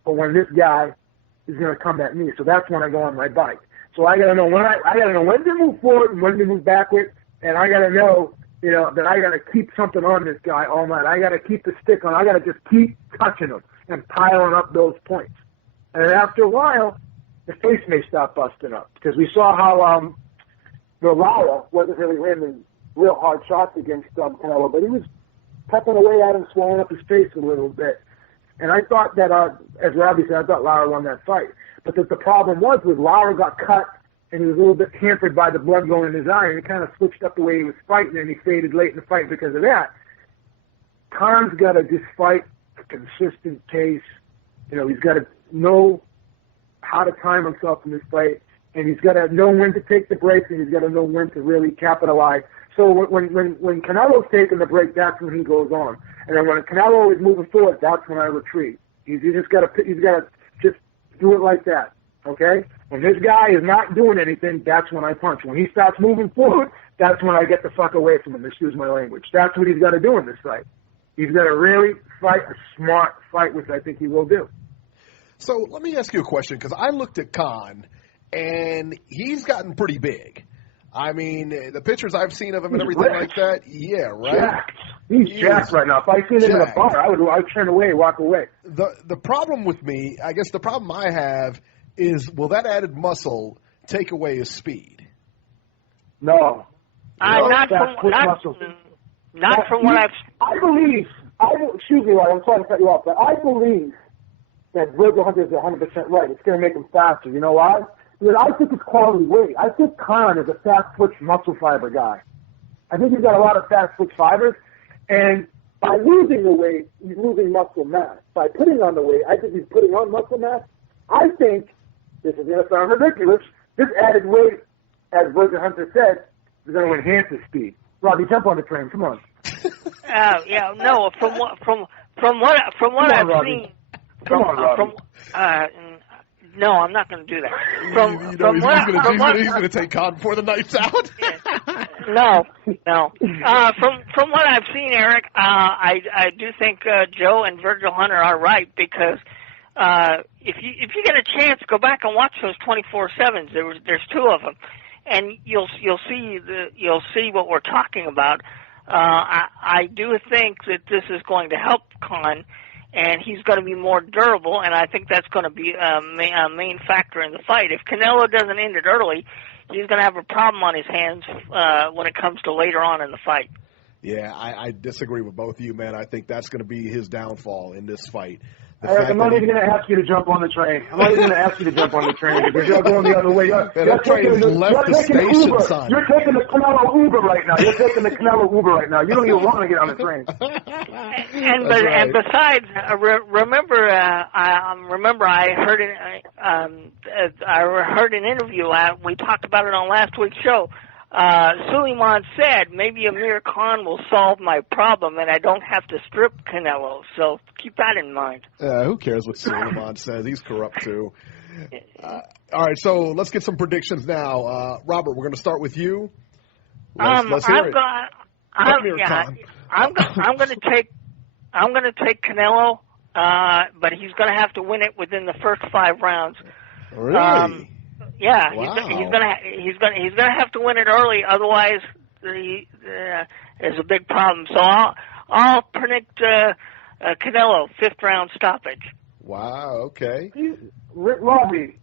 for when this guy is going to come at me. So that's when I go on my bike. So I got to know when to move forward and when to move backward, and I got to know, that I got to keep something on this guy all night. I got to keep the stick on. I got to just keep touching him and piling up those points. And then after a while, the face may stop busting up, because we saw how Lara wasn't really landing real hard shots against Canelo, but he was pecking away at him, swelling up his face a little bit. And I thought that, as Robbie said, I thought Lara won that fight. But the problem was Lara got cut, and he was a little bit hampered by the blood going in his eye, and he kind of switched up the way he was fighting, and he faded late in the fight because of that. Khan's got to just fight a consistent pace. He's got to know how to time himself in this fight, and he's got to know when to take the breaks, and he's got to know when to really capitalize. So when Canelo's taking the break, that's when he goes on. And then when Canelo is moving forward, that's when I retreat. He's got to just do it like that, okay? When this guy is not doing anything, that's when I punch. When he starts moving forward, that's when I get the fuck away from him, excuse my language. That's what he's got to do in this fight. He's got to really fight a smart fight, which I think he will do. So let me ask you a question, because I looked at Khan, and he's gotten pretty big. I mean, the pictures I've seen of him and everything like that, yeah, right? Jacked. He's jacked right now. If I seen him in a bar, I would turn away, walk away. The problem with me, I guess the problem I have is, will that added muscle take away his speed? No. Not from what I've... I believe, excuse me, I'm sorry to cut you off, but I believe that Virgil Hunter is 100% right. It's going to make him faster. You know why? Because I think it's quality weight. I think Khan is a fast-twitch muscle fiber guy. I think he's got a lot of fast-twitch fibers, and by losing the weight, he's losing muscle mass. By putting on the weight, I think he's putting on muscle mass. I think, this is going to sound ridiculous, this added weight, as Virgil Hunter said, is going to enhance his speed. Robbie, jump on the train. Come on. No. From what I've seen. Come on, Robbie. No, I'm not going to do that. He's going to take Khan before the night's out. No. From what I've seen, Eric, I do think Joe and Virgil Hunter are right, because if you get a chance, go back and watch those 24/7s. There's 2 of them, and you'll see what we're talking about. I do think that this is going to help Khan, and he's going to be more durable, and I think that's going to be a main factor in the fight. If Canelo doesn't end it early, he's going to have a problem on his hands when it comes to later on in the fight. Yeah, I disagree with both of you, man. I think that's going to be his downfall in this fight. Eric, I'm not even going to ask you to jump on the train. I'm not even going to ask you to jump on the train, because you're going the other way. You're taking Uber. Son. You're taking the Canelo Uber right now. You don't even want to get on the train. And besides, remember I heard an interview. We talked about it on last week's show. Suleiman said, maybe Amir Khan will solve my problem and I don't have to strip Canelo. So keep that in mind. Who cares what Suleiman says? He's corrupt too. All right, so let's get some predictions now. Robert, we're going to start with you. Let's hear it. I'm going to take Canelo, but he's going to have to win it within the first 5 rounds. Really? Yeah, wow. he's gonna have to win it early, otherwise there's a big problem. So I'll predict Canelo 5th round stoppage. Wow. Okay. Robbie,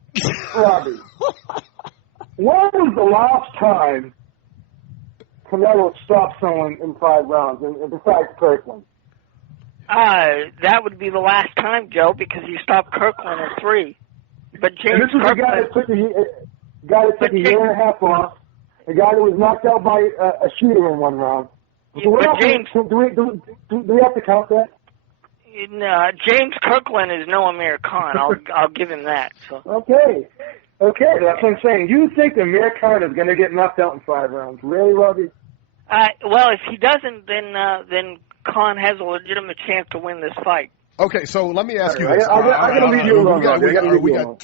when was the last time Canelo stopped someone in 5 rounds, and besides Kirkland? That would be the last time, Joe, because he stopped Kirkland at 3. But James this was a guy that took a year and a half off, a guy that was knocked out by a shooter in 1 round. So do we have to count that? No, James Kirkland is no Amir Khan. I'll give him that. So. Okay. Okay, that's what I'm saying. You think Amir Khan is going to get knocked out in 5 rounds? Really, Robbie? Well, if he doesn't, then Khan has a legitimate chance to win this fight. Okay, so let me ask you this. I'm going to leave you alone.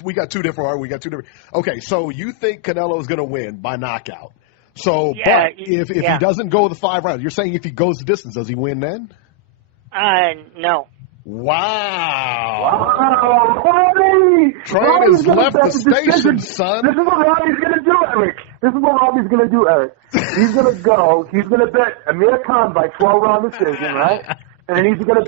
We got two different. Okay, so you think Canelo is going to win by knockout? So, yeah, but if he doesn't go the 5 rounds, you're saying if he goes the distance, does he win then? No. Wow, Robbie! Train has left the station, son. This is what Robbie's going to do, Eric. He's going to bet Amir Khan by 12-round decision, right? And he's going to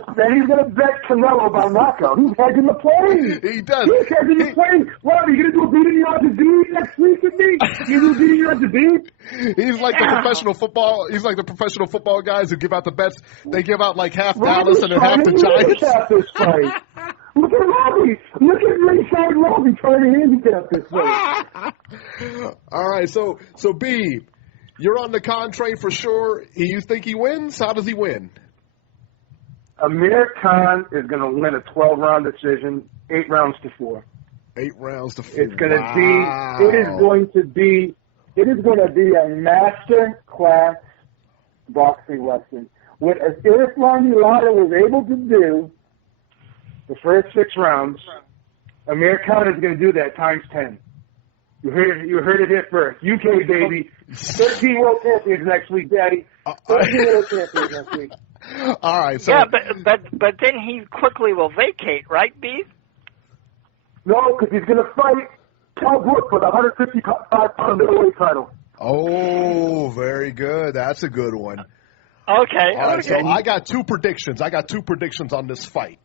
bet Canelo by knockout. He's hedging the play. He does. He's hedging the play. Robbie, you going to do a beating you on the beat next week with me? You do a beating you on the beat? He's like the professional football. He's like the professional football guys who give out the bets. They give out like half Dallas and then half the Giants. This fight. Look at Robbie. Look at Ringside Robbie trying to handicap this fight. All right, so B, you're on the Khan train for sure. You think he wins? How does he win? Amir Khan is going to win a 12-round decision, 8 rounds to 4. 8 rounds to 4. It's going to be. It is going to be a master class boxing lesson. What Irfan Milata was able to do the first 6 rounds, Amir Khan is going to do that times 10. You heard it here first. UK baby, 13 world champions next week, Daddy. 13 world champions next week. All right. So. Yeah, but then he quickly will vacate, right, B? No, because he's going to fight Cal Brook for the 155-pound middleweight title. Oh, very good. That's a good one. Okay. All right. Okay. So I got 2 predictions. On this fight.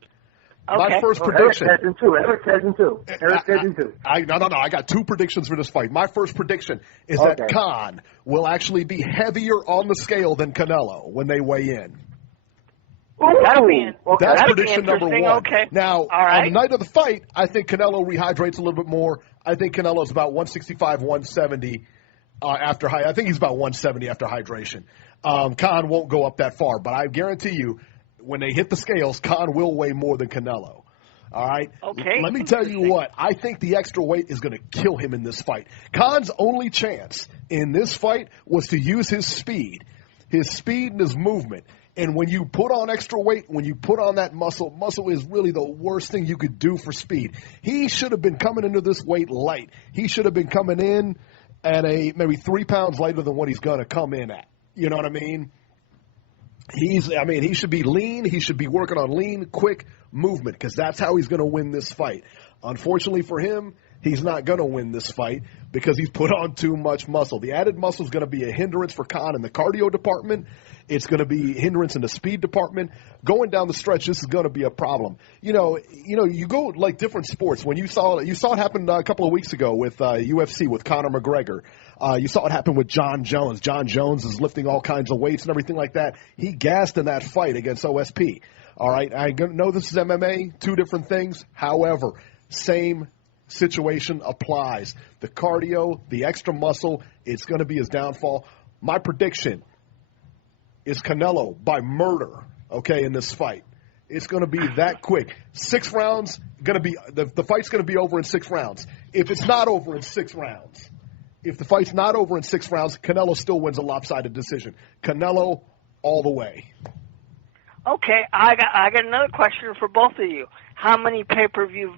Okay. My first prediction. Eric's hedging too. No. I got 2 predictions for this fight. My first prediction is that Khan will actually be heavier on the scale than Canelo when they weigh in. That's prediction number 1. Okay. Now, on the night of the fight, I think Canelo rehydrates a little bit more. I think Canelo's about 165, 170 after high. I think he's about 170 after hydration. Khan won't go up that far, but I guarantee you, when they hit the scales, Khan will weigh more than Canelo. All right? Okay. Let me tell you what. I think the extra weight is going to kill him in this fight. Khan's only chance in this fight was to use his speed and his movement. And when you put on extra weight, when you put on that muscle is really the worst thing you could do for speed. He should have been coming into this weight light. He should have been coming in at maybe 3 pounds lighter than what he's going to come in at. You know what I mean? He should be lean. He should be working on lean, quick movement because that's how he's going to win this fight. Unfortunately for him, he's not going to win this fight because he's put on too much muscle. The added muscle is going to be a hindrance for Khan in the cardio department. It's going to be a hindrance in the speed department. Going down the stretch, this is going to be a problem. You go like different sports. When you saw it happen a couple of weeks ago with UFC with Conor McGregor. You saw it happen with John Jones. John Jones is lifting all kinds of weights and everything like that. He gassed in that fight against OSP. All right, I know this is MMA, 2 different things. However, same situation applies. The cardio, the extra muscle, it's going to be his downfall. My prediction is Canelo by murder, okay, in this fight. It's going to be that quick. 6 rounds, the fight's going to be over in 6 rounds. If it's not over in 6 rounds, if the fight's not over in 6 rounds, Canelo still wins a lopsided decision. Canelo all the way. Okay, I got another question for both of you. How many pay-per-view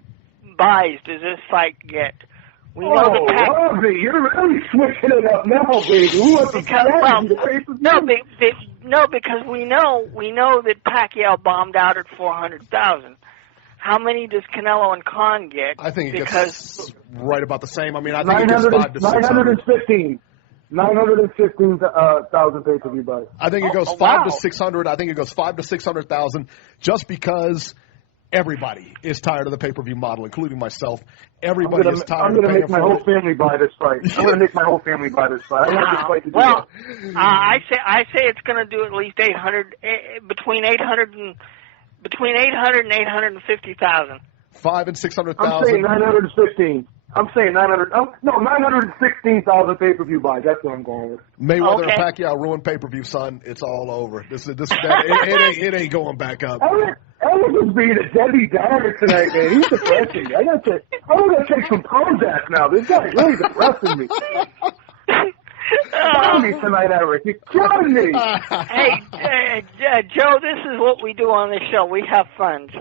buys does this fight get? We know Robbie, you're really switching it up now, baby. Because we know that Pacquiao bombed out at 400,000. How many does Canelo and Khan get? I think it gets right about the same. I mean, I think it gets 5 to 600. 915,000 pay-per-view buys. I think it goes 5 to 600. I think it goes 5 to 600,000 just because everybody is tired of the pay-per-view model, including myself. Everybody is tired. I'm going to make my whole family buy this fight. I want this fight. I want this fight to do that. I say it's going to do at least 800, between 800 and 850,000. 5 and 600,000. I'm saying 915. I'm saying 916,000 pay-per-view buys. That's what I'm going with. Mayweather and Pacquiao ruined pay-per-view, son. It's all over. It ain't going back up. Eric is being a Debbie Downer tonight, man. He's depressing me. I'm gonna take some Prozac now. This guy's really depressing me. Killing me tonight, Eric. You're killing me. Hey, Joe, this is what we do on this show. We have fun, so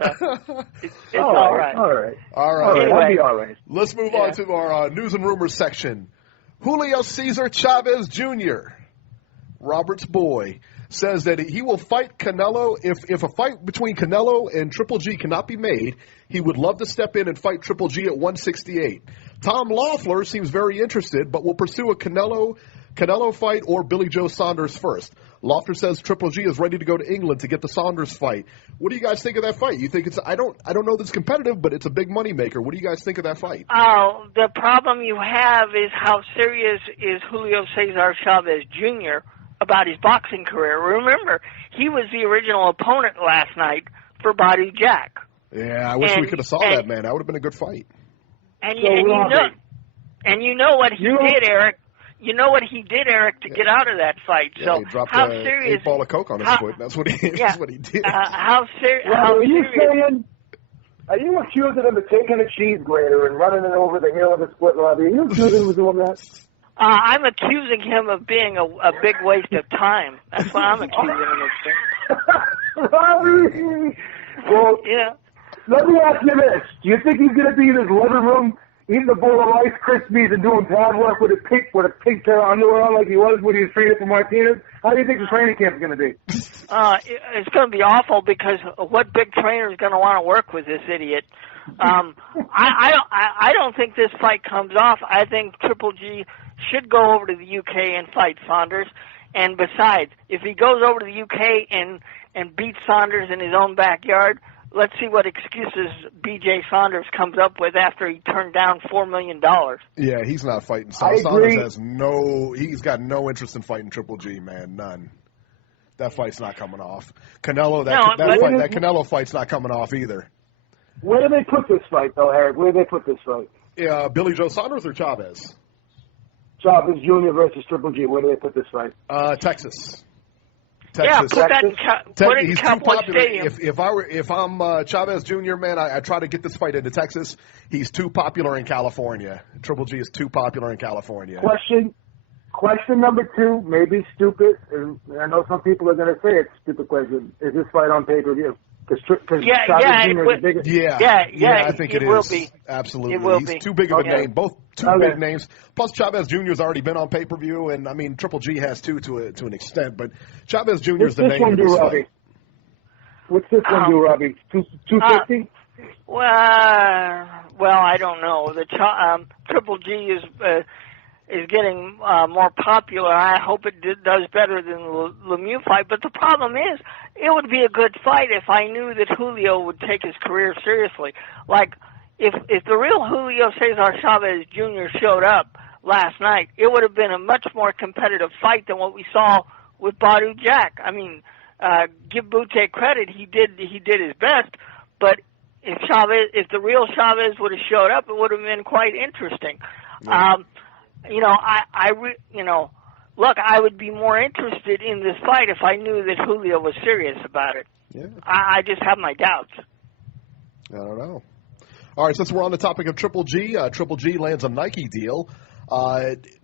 it's all right. All right. Anyway, I'll be all right. Let's move on to our news and rumors section. Julio Cesar Chavez Jr., Robert's boy, says that he will fight Canelo. If a fight between Canelo and Triple G cannot be made, he would love to step in and fight Triple G at 168. Tom Loeffler seems very interested, but will pursue a Canelo fight or Billy Joe Saunders first. Loeffler says Triple G is ready to go to England to get the Saunders fight. What do you guys think of that fight? You think it's I don't know that it's competitive, but it's a big money maker. What do you guys think of that fight? Oh, the problem you have is how serious is Julio Cesar Chavez Jr. about his boxing career. Remember, he was the original opponent last night for Badu Jack. Yeah, I wish we could have saw that, man. That would have been a good fight. And you know what he did, Eric. You know what he did, Eric, to get out of that fight. Yeah, so he dropped how a serious? 8-ball of coke on his foot. That's what he. That's what he did. How serious? Are you accusing him of taking a cheese grater and running it over the hill of the split lobby? Are you accusing him of doing that? I'm accusing him of being a big waste of time. That's what I'm accusing him of. Robbie! Well, yeah. Let me ask you this. Do you think he's going to be in his living room eating a bowl of Rice Krispies and doing pad work with a pink pair of underwear on like he was when he was training for Martinez? How do you think the training camp is going to be? It's going to be awful because what big trainer is going to want to work with this idiot? I don't think this fight comes off. I think Triple G should go over to the UK and fight Saunders. And besides, if he goes over to the UK and beats Saunders in his own backyard, let's see what excuses B.J. Saunders comes up with after he turned down $4 million. Yeah, he's not fighting. Saunders he's got no interest in fighting Triple G, man, none. That fight's not coming off. Canelo, that Canelo fight's not coming off either. Where do they put this fight, though, Eric? Where do they put this fight? Yeah, Billy Joe Saunders or Chavez? Chavez Jr. versus Triple G. Where do they put this fight? Texas. Yeah, put it in Cowboy Stadium. If I'm Chavez Jr., man, I try to get this fight into Texas. He's too popular in California. Triple G is too popular in California. Question number 2, maybe stupid. And I know some people are going to say it's a stupid question. Is this fight on pay-per-view? I think it will is. Be. Absolutely. It will He's be. too big of a name. Both big names. Plus, Chavez Jr. has already been on pay-per-view, and, I mean, Triple G has too to an extent. But Chavez Jr. is the name of this fight. What's this one do, Robbie? 250? Well, I don't know. The Triple G is getting more popular. I hope it does better than the Lemieux fight. But the problem is, it would be a good fight if I knew that Julio would take his career seriously. Like, if the real Julio Cesar Chavez Jr. showed up last night, it would have been a much more competitive fight than what we saw with Badu Jack. I mean, give Bute credit, he did his best, but if the real Chavez would have showed up, it would have been quite interesting. Yeah. Look, I would be more interested in this fight if I knew that Julio was serious about it. Yeah. I just have my doubts. I don't know. All right, since we're on the topic of Triple G, Triple G lands a Nike deal.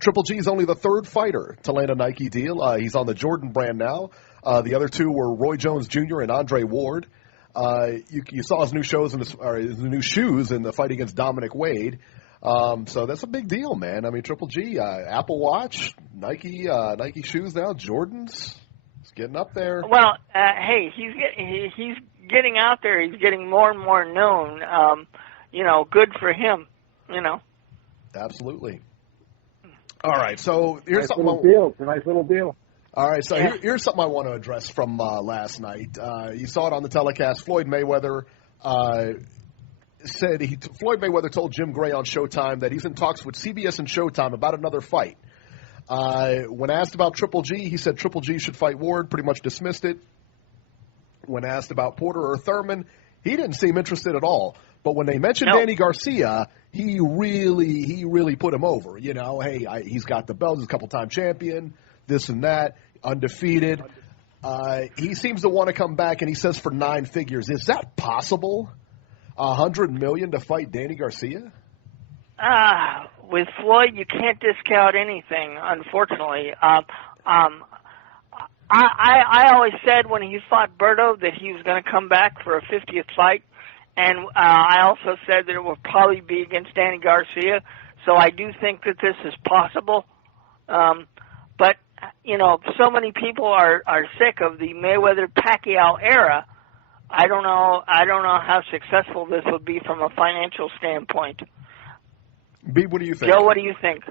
Triple G is only the third fighter to land a Nike deal. He's on the Jordan brand now. The other two were Roy Jones Jr. and Andre Ward. You saw his new his new shoes in the fight against Dominic Wade. So that's a big deal, man. I mean, Triple G, Apple Watch, Nike shoes now, Jordans. He's getting up there. Well, hey, he's getting out there. He's getting more and more known. Good for him. Absolutely. All right, so here's something. It's a nice little deal. All right, so here's something I want to address from last night. You saw it on the telecast. Floyd Mayweather said Floyd Mayweather told Jim Gray on Showtime that he's in talks with CBS and Showtime about another fight. When asked about Triple G, he said Triple G should fight Ward, pretty much dismissed it. When asked about Porter or Thurman, he didn't seem interested at all. But when they mentioned Danny Garcia, he really put him over. He's got the belt, he's a couple-time champion, this and that, undefeated. He seems to want to come back, and he says for 9 figures. Is that possible? $100 million to fight Danny Garcia? With Floyd, you can't discount anything, unfortunately. I always said when he fought Berto that he was going to come back for a 50th fight, and I also said that it would probably be against Danny Garcia, so I do think that this is possible. But, you know, so many people are sick of the Mayweather-Pacquiao era. I don't know how successful this would be from a financial standpoint. B, what do you think? Joe, what do you think?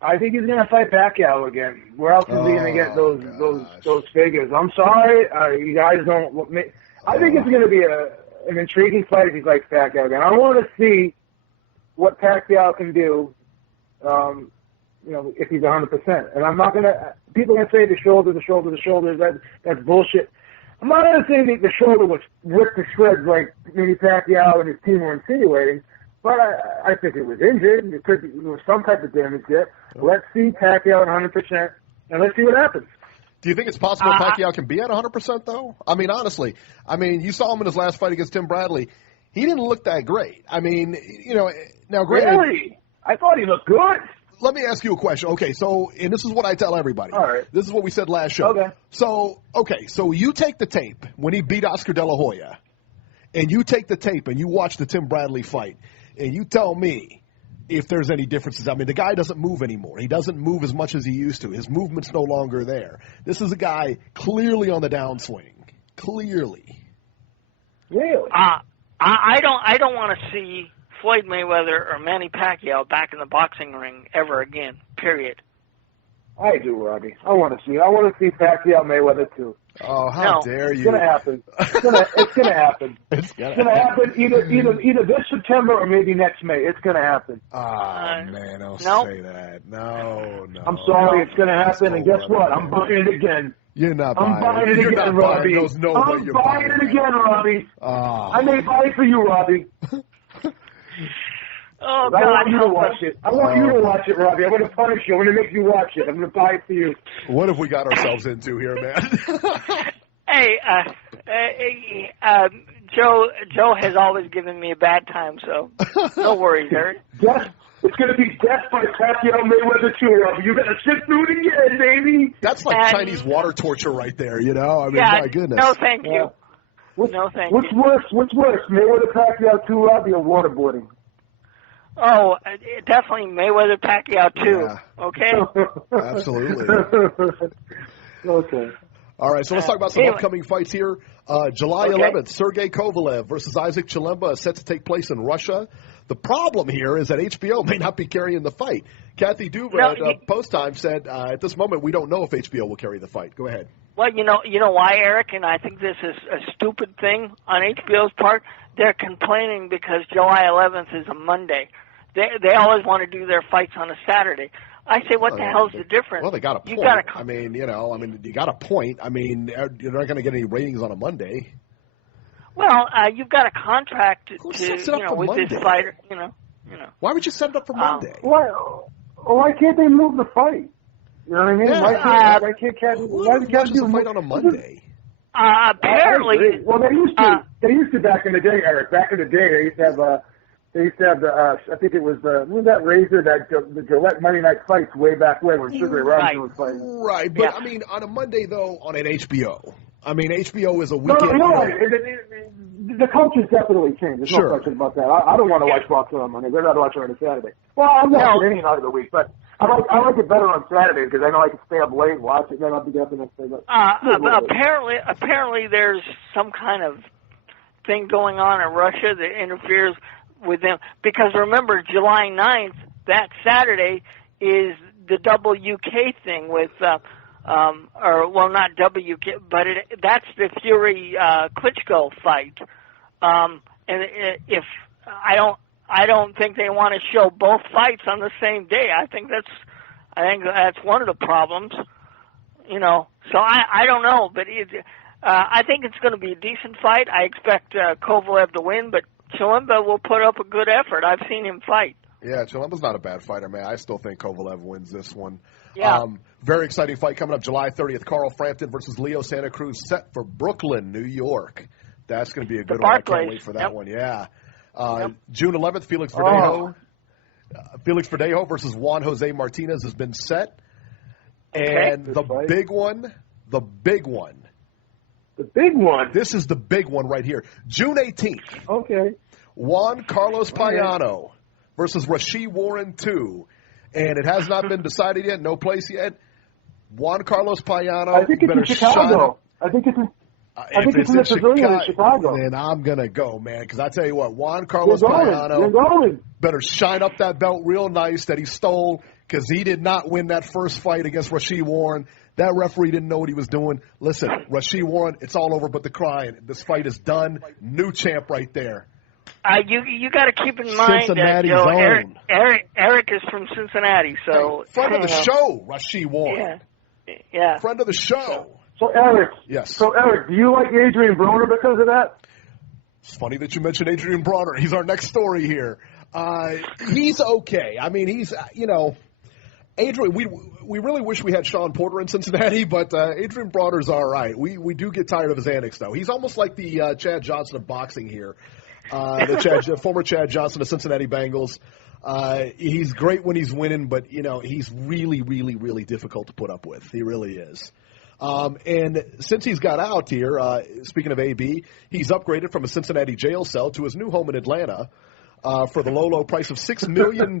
I think he's going to fight Pacquiao again. Where else is he going to get those figures? I'm sorry, you guys don't. I think it's going to be an intriguing fight if he fights Pacquiao again. I want to see what Pacquiao can do. You know, if he's 100%. And I'm not going to. People are going to say the shoulder. That's bullshit. I'm not going to say that the shoulder was ripped to shreds like maybe Pacquiao and his team were insinuating. But I think it was injured. There was some type of damage there. Let's see Pacquiao at 100%, and let's see what happens. Do you think it's possible Pacquiao can be at 100%, though? I mean, honestly. I mean, you saw him in his last fight against Tim Bradley. He didn't look that great. I mean, you know, now granted. Really? I thought he looked good. Let me ask you a question. Okay, so, and this is what I tell everybody. All right. This is what we said last show. Okay. So you take the tape when he beat Oscar De La Hoya, and you take the tape and you watch the Tim Bradley fight, and you tell me if there's any differences. I mean, the guy doesn't move anymore. He doesn't move as much as he used to. His movement's no longer there. This is a guy clearly on the downswing. Clearly. Really? I don't want to see Floyd Mayweather or Manny Pacquiao back in the boxing ring ever again, period. I do, Robbie. I want to see Pacquiao Mayweather too. Oh, how dare you! It's gonna happen. It's gonna happen. It's gonna happen either this September or maybe next May. It's gonna happen. Man, don't say that. No. I'm sorry, it's gonna happen. And guess what? I'm buying it again. You're not buying it. I'm buying it again, Robbie. I'm buying it again, Robbie. I may buy it for you, Robbie. Oh, God. I want you to watch it. I want you to watch it, Robbie. I'm going to punish you. I'm going to make you watch it. I'm going to buy it for you. What have we got ourselves into here, man? Hey, Joe has always given me a bad time, so no worries, Eric. It's going to be death by Pacquiao Mayweather too, Robbie. You're going to sit through it again, baby. That's like Chinese water torture right there, you know? I mean, my goodness. No, thank you. What's worse, Mayweather Pacquiao 2, Robbie, or waterboarding? Oh, definitely Mayweather Pacquiao too. Yeah. Okay. Absolutely. Okay. All right, so let's talk about some upcoming fights here. July 11th, Sergey Kovalev versus Isaac Chilemba is set to take place in Russia. The problem here is that HBO may not be carrying the fight. Kathy Duva at Post Time said, at this moment, we don't know if HBO will carry the fight. Go ahead. Well, you know why, Eric, and I think this is a stupid thing on HBO's part. They're complaining because July 11th is a Monday. They always want to do their fights on a Saturday. I say, what the hell's the difference? Well, they got a point. You got a point. I mean, you're not going to get any ratings on a Monday. Well, you've got a contract with Monday? This fighter. You know. Why would you set it up for Monday? Why can't they move the fight? You know what I mean? Yeah. Why can't you fight on a Monday? Apparently. Well, they used to back in the day, Eric. Back in the day, they used to have. I think it was that Razor, the Gillette Monday Night Fights way back when Sugar Ray Robinson was fighting. Right, but I mean, on a Monday though, on an HBO. I mean, HBO is a weekend. The culture's definitely changed. There's no question about that. I don't want to watch boxing on Monday. I'd rather watch it on a Saturday. Well, I'm watching any night of the week, but I like it better on Saturday because I know I can stay up late and watch it, and then I'll be up the next day. But apparently, there's some kind of thing going on in Russia that interferes with them, because remember, July 9th, that Saturday, is the WK thing with, not WK, but that's the Fury Klitschko fight. And if I don't think they want to show both fights on the same day. I think that's one of the problems, you know. So I don't know, but I think it's going to be a decent fight. I expect Kovalev to win, but Chilemba will put up a good effort. I've seen him fight. Yeah, Chilemba's not a bad fighter, man. I still think Kovalev wins this one. Yeah. Very exciting fight coming up July 30th. Carl Frampton versus Leo Santa Cruz, set for Brooklyn, New York. That's going to be a good one. I can't wait for that one. Yeah. June 11th, Felix Verdejo. Felix Verdejo versus Juan Jose Martinez has been set. And the big one. This is the big one right here. June 18th. Okay. Juan Carlos Payano versus Rasheed Warren 2. And it has not been decided yet. No place yet. Juan Carlos Payano. I think it's in Chicago. I think it's in the pavilion in Chicago. Then I'm going to go, man, because I tell you what, Juan Carlos Payano better shine up that belt real nice that he stole, because he did not win that first fight against Rasheed Warren. That referee didn't know what he was doing. Listen, Rasheed Warren, it's all over but the crying. This fight is done. New champ right there. You got to keep in mind that Eric is from Cincinnati, so friend of the show, Rasheed Warren. Yeah. Friend of the show. So Eric, yes. So Eric, do you like Adrian Broner because of that? It's funny that you mentioned Adrian Broner. He's our next story here. He's okay. I mean, he's Adrian. We really wish we had Sean Porter in Cincinnati, but Adrian Broner's all right. We do get tired of his antics though. He's almost like the Chad Johnson of boxing here. The former Chad Johnson of Cincinnati Bengals. He's great when he's winning, but he's really, really, really difficult to put up with. He really is. And since he's got out here, speaking of AB, he's upgraded from a Cincinnati jail cell to his new home in Atlanta for the low price of $6 million.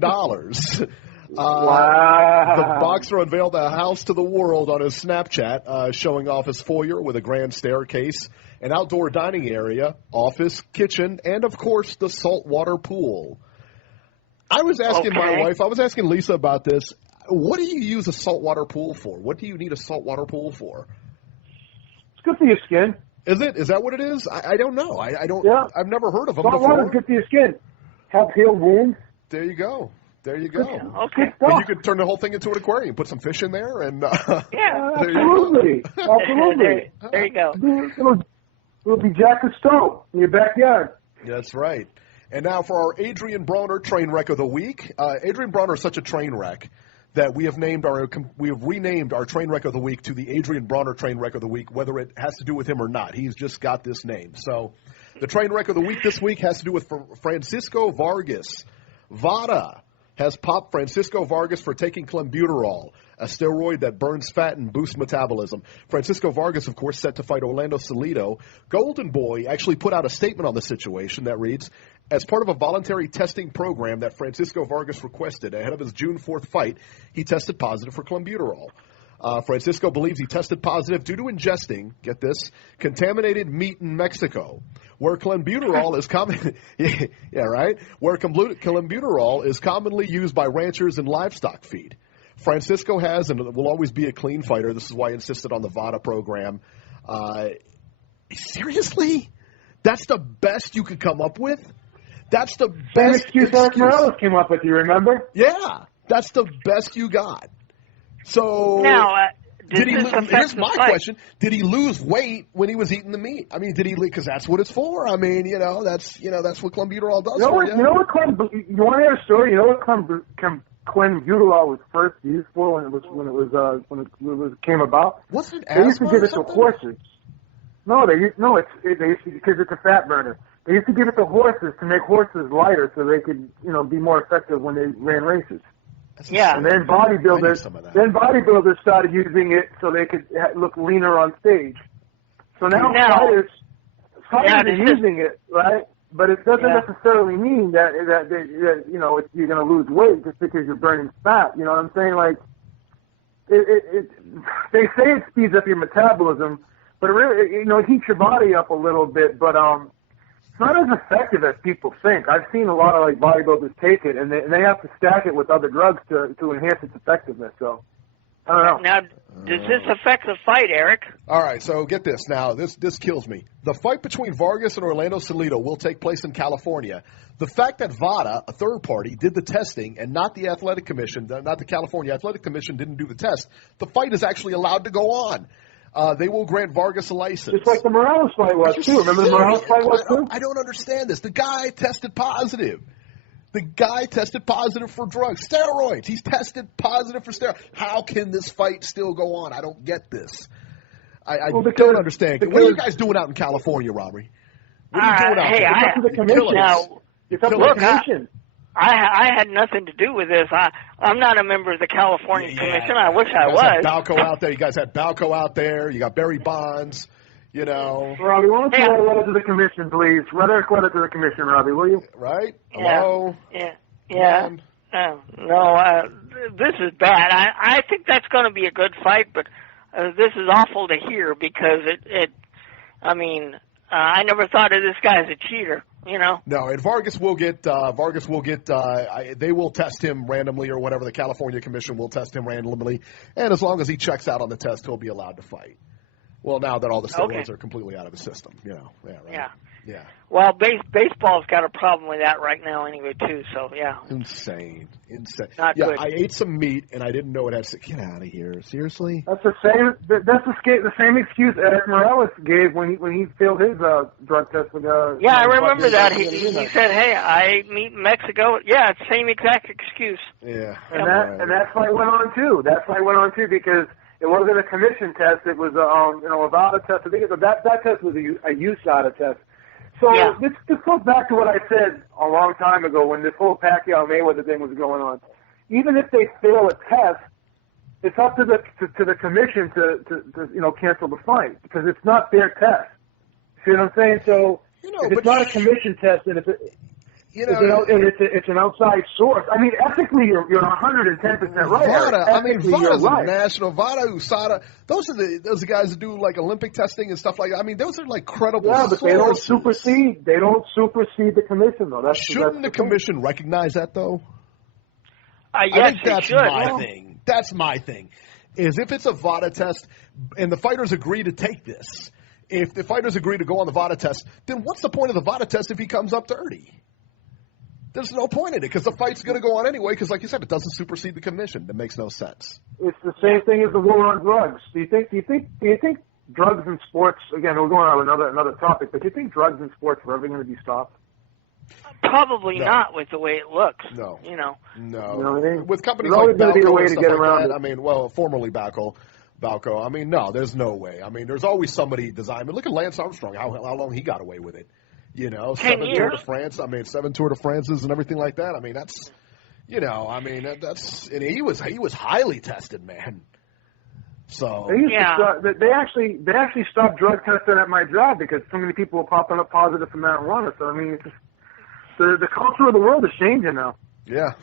Wow. The boxer unveiled the house to the world on his Snapchat, showing off his foyer with a grand staircase, an outdoor dining area, office, kitchen, and, of course, the saltwater pool. I was asking my wife, I was asking Lisa about this. What do you use a saltwater pool for? What do you need a saltwater pool for? It's good for your skin. Is it? Is that what it is? I don't know. I don't. Yeah. I've never heard of them Saltwater before. is good for your skin. Help heal wounds. There you go. Okay. And you could turn the whole thing into an aquarium. Put some fish in there, and absolutely. There you go. It'll be Jack and Stowe in your backyard. That's right. And now for our Adrian Broner train wreck of the week. Adrian Broner is such a train wreck that we have renamed our train wreck of the week to the Adrian Broner train wreck of the week, whether it has to do with him or not. He's just got this name. So the train wreck of the week this week has to do with Francisco Vargas. VADA has popped Francisco Vargas for taking clenbuterol, a steroid that burns fat and boosts metabolism. Francisco Vargas, of course, set to fight Orlando Salido. Golden Boy actually put out a statement on the situation that reads, as part of a voluntary testing program that Francisco Vargas requested ahead of his June 4th fight, he tested positive for clenbuterol. Francisco believes he tested positive due to ingesting, get this, contaminated meat in Mexico, where clenbuterol is common. Where clenbuterol is commonly used by ranchers in livestock feed. Francisco has and will always be a clean fighter. This is why he insisted on the VADA program. Seriously? That's the best you could come up with? That's the best excuse Eric Morales came up with, you remember? Yeah, that's the best you got. So now, here's my question. Did he lose weight when he was eating the meat? I mean, did he? Because that's what it's for. I mean, that's what clenbuterol does. You want to hear a story? You know what clenbuterol was first used for when it came about? Wasn't it asthma? They used to give it to horses. No, they used to, because it's a fat burner. They used to give it to horses to make horses lighter so they could, be more effective when they ran races. And then bodybuilders started using it so they could look leaner on stage. So now fighters are using it, right? But it doesn't necessarily mean that you're going to lose weight just because you're burning fat. You know what I'm saying? Like, they say it speeds up your metabolism, but it really, it heats your body up a little bit. But it's not as effective as people think. I've seen a lot of bodybuilders take it, and they have to stack it with other drugs to enhance its effectiveness. So I don't know. Now, does this affect the fight, Eric? All right, so get this. Now, this kills me. The fight between Vargas and Orlando Salido will take place in California. The fact that VADA, a third party, did the testing and not the Athletic Commission, not the California Athletic Commission, didn't do the test, the fight is actually allowed to go on. They will grant Vargas a license. Just like the Morales fight was, too. Remember the Morales fight was, too? I don't understand this. The guy tested positive. The guy tested positive for drugs, steroids. He's tested positive for steroids. How can this fight still go on? I don't get this. I don't understand. What are you guys doing out in California, Robbie? What are you doing out there? It's up to the commission. It's up to the commission. I had nothing to do with this. I'm not a member of the California Commission. I wish I was. You guys had Balco out there. You guys had Balco out there. You got Barry Bonds. You know. Robbie, why don't you write a letter to the commission, please? Write a letter to the commission, Robbie, will you? Right? Hello? Yeah. No, this is bad. I think that's going to be a good fight, but this is awful to hear because I never thought of this guy as a cheater, you know. No, and Vargas will get they will test him randomly or whatever. The California Commission will test him randomly, and as long as he checks out on the test, he'll be allowed to fight. Well, now that all the steroids are completely out of his system, you know. Yeah. Right. Yeah. Well, baseball's got a problem with that right now anyway, too, so, yeah. Insane. Not good. I ate some meat, and I didn't know it had – get out of here. Seriously? That's the same excuse Eric Morales gave when he failed his drug test. I remember that. He said, hey, I ate meat in Mexico. Yeah, it's the same exact excuse. Yeah. And that fight went on, too. Because – it wasn't a commission test. It was a VADA test. I think that test was a USADA test. So this goes back to what I said a long time ago when this whole Pacquiao Mayweather thing was going on. Even if they fail a test, it's up to the commission to cancel the fight because it's not their test. See what I'm saying? So if it's not a commission test, and it's an outside source. I mean, ethically, you're 110% right. VADA's a national. VADA, USADA, those are the guys that do like Olympic testing and stuff like that. I mean, those are like credible. Yeah, but sources. They don't supersede the commission, though. Shouldn't the commission recognize that, though? Yes, I think that's should. my thing. That's my thing. Is if it's a VADA test and the fighters agree to take this, if the fighters agree to go on the VADA test, then what's the point of the VADA test if he comes up dirty? There's no point in it because the fight's going to go on anyway because, like you said, it doesn't supersede the commission. That makes no sense. It's the same thing as the war on drugs. Do you think drugs in sports? Again, we're going on another topic, but do you think drugs in sports are ever going to be stopped? Probably not with the way it looks. No. You know. No. You know what I mean? With companies there's like always going to be a way Balco to and get stuff around like it. I mean, formerly Balco. I mean, no, there's no way. I mean, there's always somebody designed. I mean, look at Lance Armstrong. How long he got away with it. You know, 10 years. Tour de France. I mean, 7 Tour de France's and everything like that. I mean, that's, you know, I mean, that's, and he was highly tested, man. So they actually stopped drug testing at my job because so many people were popping up positive for marijuana. So I mean, it's just, the culture of the world is changing now. Yeah.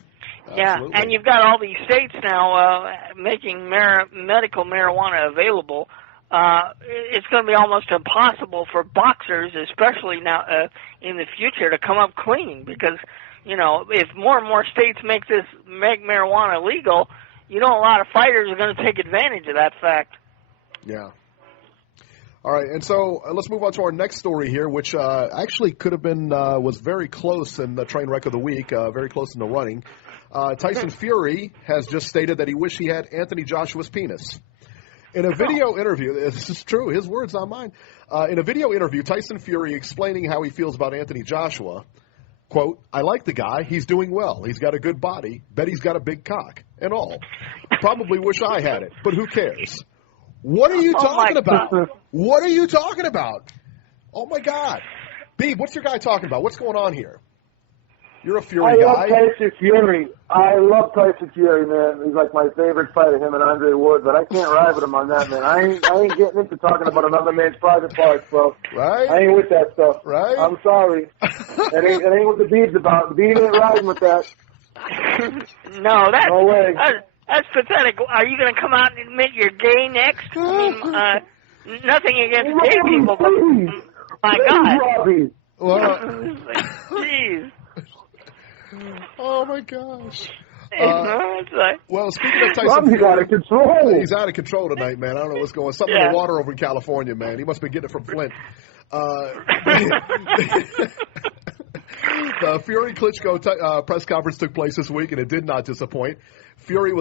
Yeah, absolutely. and you've got all these states now making medical marijuana available. It's going to be almost impossible for boxers, especially now in the future, to come up clean because, you know, if more and more states make marijuana legal, you know, a lot of fighters are going to take advantage of that fact. Yeah. All right, and so let's move on to our next story here, which actually could have been was very close in the train wreck of the week, very close in the running. Tyson Fury has just stated that he wished he had Anthony Joshua's penis. In a video interview, this is true, his words, not mine. In a video interview, Tyson Fury explaining how he feels about Anthony Joshua, quote, I like the guy. He's doing well. He's got a good body. Bet he's got a big cock and all. Probably wish I had it, but who cares? What are you talking about? What are you talking about? Oh, my God. Beeb, what's your guy talking about? What's going on here? You're a Fury guy. I love Tyson Fury, man. He's like my favorite fighter, him and Andre Ward, but I can't ride with him on that, man. I ain't getting into talking about another man's private parts, bro. Right? I ain't with that stuff. Right? I'm sorry. It ain't what the Beeb's about. The Beeb ain't riding with that. No way. That's pathetic. Are you going to come out and admit you're gay next? I mean, nothing against gay people, but my God. Robbie. Well, Jeez. Oh, my gosh. Well, speaking of Tyson Robbie's out of control. He's out of control tonight, man. I don't know what's going on. Something in the water over in California, man. He must be getting it from Flint. The Fury-Klitschko press conference took place this week, and it did not disappoint. Fury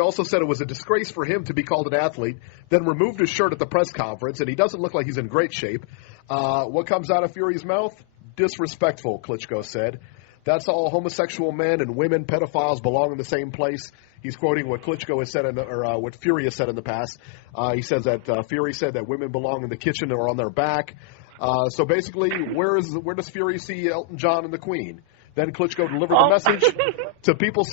also said it was a disgrace for him to be called an athlete, then removed his shirt at the press conference, and he doesn't look like he's in great shape. What comes out of Fury's mouth? Disrespectful, Klitschko said. That's all homosexual men and women, pedophiles belong in the same place. He's quoting what Klitschko has said, what Fury has said in the past. He says that Fury said that women belong in the kitchen or on their back. So basically, where does Fury see Elton John and the Queen? Then Klitschko delivered the message to people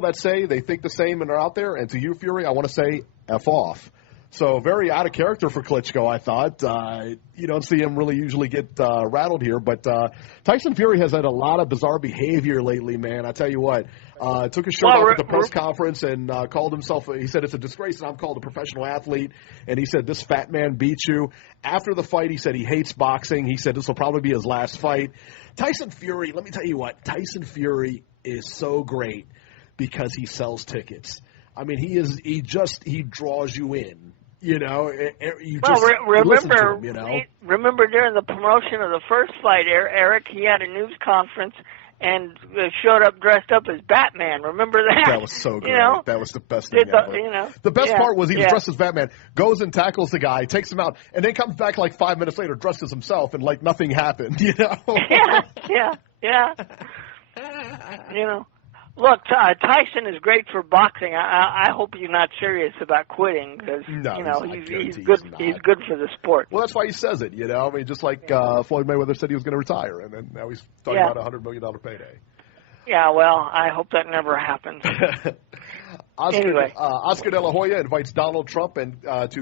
that say they think the same and are out there, and to you, Fury, I want to say F off. So very out of character for Klitschko, I thought. You don't see him really usually get rattled here, but Tyson Fury has had a lot of bizarre behavior lately, man. I tell you what. Took his shirt off at the press conference and called himself, he said, it's a disgrace that I'm called a professional athlete. And he said, this fat man beat you. After the fight, he said he hates boxing. He said this will probably be his last fight. Tyson Fury, let me tell you what, Tyson Fury is so great because he sells tickets. I mean, he draws you in. You know, remember, to him, you know? Remember during the promotion of the first fight, Eric, he had a news conference and showed up dressed up as Batman. Remember that? That was so great. You know? That was the best thing ever. The best part was he was dressed as Batman, goes and tackles the guy, takes him out, and then comes back like 5 minutes later dressed as himself, and like nothing happened. You know? Yeah. You know. Look, Tyson is great for boxing. I hope he's not serious about quitting because he's good. He's good for the sport. Well, that's why he says it. You know, I mean, just like Floyd Mayweather said he was going to retire, and then now he's talking about a $100 million payday. Yeah, well, I hope that never happens. Oscar De La Hoya invites Donald Trump to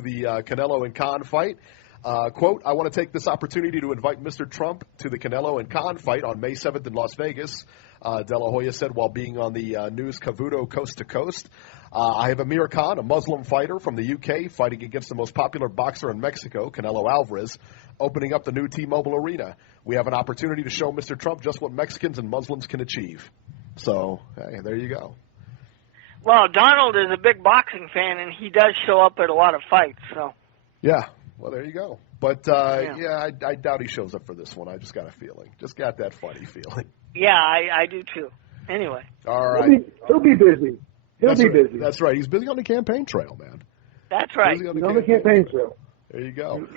the Canelo and Khan fight. Quote, I want to take this opportunity to invite Mr. Trump to the Canelo and Khan fight on May 7th in Las Vegas. De La Hoya said while being on the news Cavuto Coast to Coast. I have Amir Khan, a Muslim fighter from the UK, fighting against the most popular boxer in Mexico, Canelo Alvarez, opening up the new T-Mobile Arena. We have an opportunity to show Mr. Trump just what Mexicans and Muslims can achieve. So, hey, there you go. Well, Donald is a big boxing fan, and he does show up at a lot of fights. So. Yeah. Well, there you go. But, I doubt he shows up for this one. I just got a feeling. Just got that funny feeling. Yeah, I do too. Anyway. All right. He'll be busy. He'll be busy. That's right. He's busy on the campaign trail, man. That's right. He's on the campaign trail. There you go.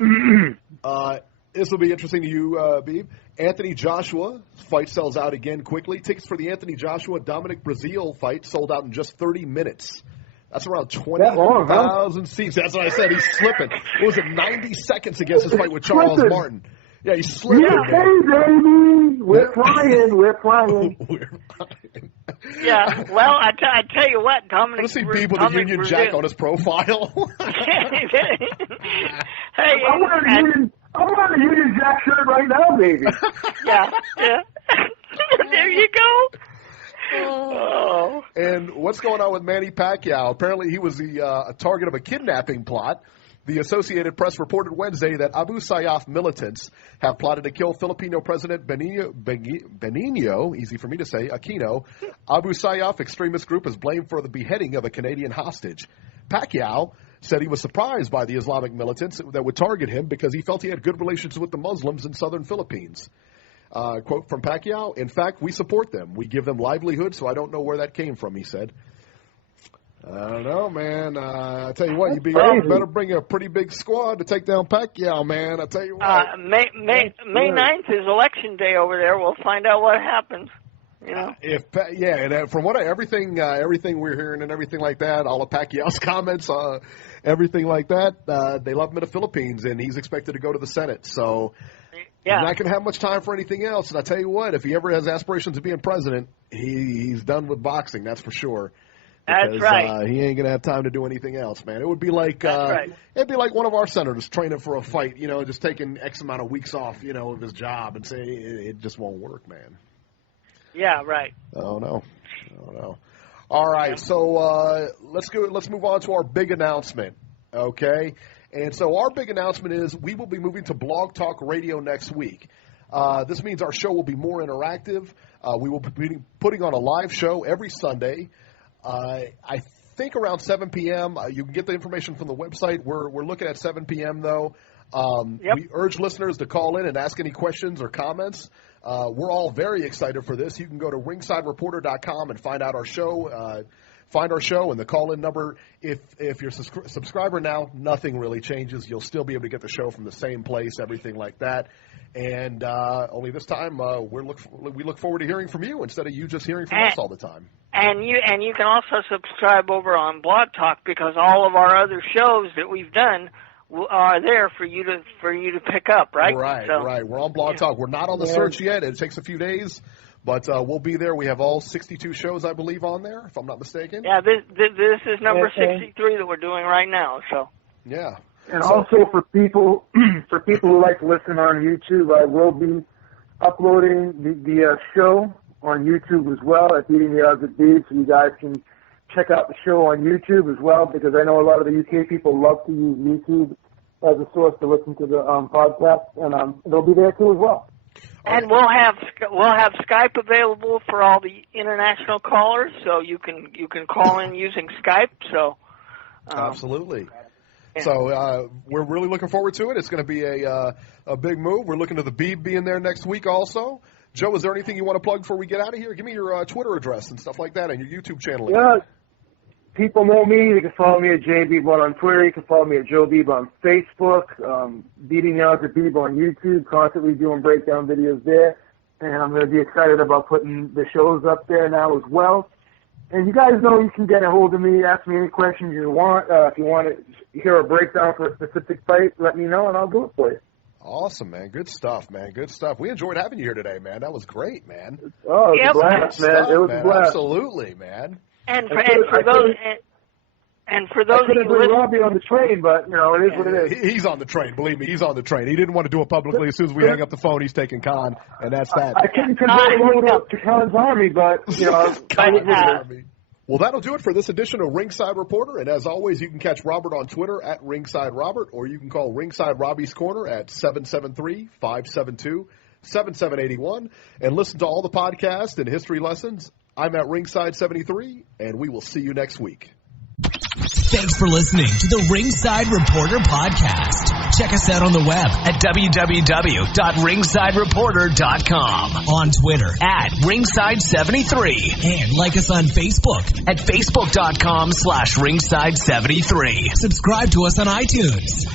This will be interesting to you, Beeb. Anthony Joshua fight sells out again quickly. Tickets for the Anthony Joshua-Dominic Breazeale fight sold out in just 30 minutes. That's around 20,000 seats. That's what I said. He's slipping. What was it, 90 seconds against his fight with Charles Martin? Yeah, he's slipping. Yeah, hey, baby. We're flying. Yeah, well, I tell you what, Dominic. Let's see Beeb with a Union Jack on his profile. Hey, I'm wearing a Union Jack shirt right now, baby. Yeah. There you go. Oh. And what's going on with Manny Pacquiao? Apparently he was a target of a kidnapping plot. The Associated Press reported Wednesday that Abu Sayyaf militants have plotted to kill Filipino President Benigno, easy for me to say, Aquino. Abu Sayyaf extremist group is blamed for the beheading of a Canadian hostage. Pacquiao said he was surprised by the Islamic militants that would target him because he felt he had good relations with the Muslims in southern Philippines. Quote from Pacquiao, in fact, we support them. We give them livelihood, so I don't know where that came from, he said. I don't know, man. I tell you what, you better bring a pretty big squad to take down Pacquiao, man. I tell you what. May 9th is election day over there. We'll find out what happens. You know. And from what everything we're hearing and everything like that, all of Pacquiao's comments, everything like that, they love him in the Philippines, and he's expected to go to the Senate. So he's not going to have much time for anything else. And I tell you what, if he ever has aspirations of being president, he's done with boxing. That's for sure. Because, that's right. He ain't gonna have time to do anything else, man. It would be like it'd be like one of our senators training for a fight, just taking X amount of weeks off, of his job and say it just won't work, man. Yeah, right. Oh no. All right, so let's move on to our big announcement, okay? And so our big announcement is we will be moving to Blog Talk Radio next week. This means our show will be more interactive. We will be putting on a live show every Sunday. I think around 7 p.m. You can get the information from the website. We're looking at 7 p.m. though. We urge listeners to call in and ask any questions or comments. We're all very excited for this. You can go to ringsidereporter.com and find out our show. find our show, and the call-in number, if you're a subscriber now, nothing really changes. You'll still be able to get the show from the same place, everything like that. And only this time, we look forward to hearing from you instead of you just hearing from us all the time. And you can also subscribe over on Blog Talk, because all of our other shows that we've done are there for you to pick up, right? Right. We're on Blog Talk. We're not on the search yet. It takes a few days, but we'll be there. We have all 62 shows, I believe, on there, if I'm not mistaken. Yeah, this is number 63 that we're doing right now. So. Yeah. And also for people who like to listen on YouTube, I will be uploading the show on YouTube as well at Beating the Odds at Beat, so you guys can check out the show on YouTube as well, because I know a lot of the UK people love to use YouTube as a source to listen to the podcast, and they'll be there too as well. And we'll have Skype available for all the international callers, so you can call in using Skype. So absolutely. Yeah. So we're really looking forward to it. It's going to be a big move. We're looking to the Beeb being there next week also. Joe, is there anything you want to plug before we get out of here? Give me your Twitter address and stuff like that, and your YouTube channel. Yeah, people know me. They can follow me at JBeeb on Twitter. You can follow me at Joe Beeb on Facebook. Beating the Odds at Beeb on YouTube. Constantly doing breakdown videos there. And I'm going to be excited about putting the shows up there now as well. And you guys know you can get a hold of me, ask me any questions you want. If you want to hear a breakdown for a specific fight, let me know, and I'll do it for you. Awesome, man. Good stuff, man. Good stuff. We enjoyed having you here today, man. That was great, man. Oh, it was a blast, man. It was a blast. Absolutely, man. And for those I couldn't bring Robbie on the train, but, you know, it is what it is. He's on the train. Believe me, he's on the train. He didn't want to do it publicly. As soon as we hang up the phone, he's taking Khan, and that's that. I couldn't convert him over to Khan's army, but, you know. Well, that'll do it for this edition of Ringside Reporter. And as always, you can catch Robert on Twitter at Ringside Robert, or you can call Ringside Robbie's Corner at 773-572-7781 and listen to all the podcasts and history lessons. I'm at Ringside 73, and we will see you next week. Thanks for listening to the Ringside Reporter Podcast. Check us out on the web at www.ringsidereporter.com, on Twitter at Ringside73, and like us on Facebook at facebook.com/Ringside73. Subscribe to us on iTunes.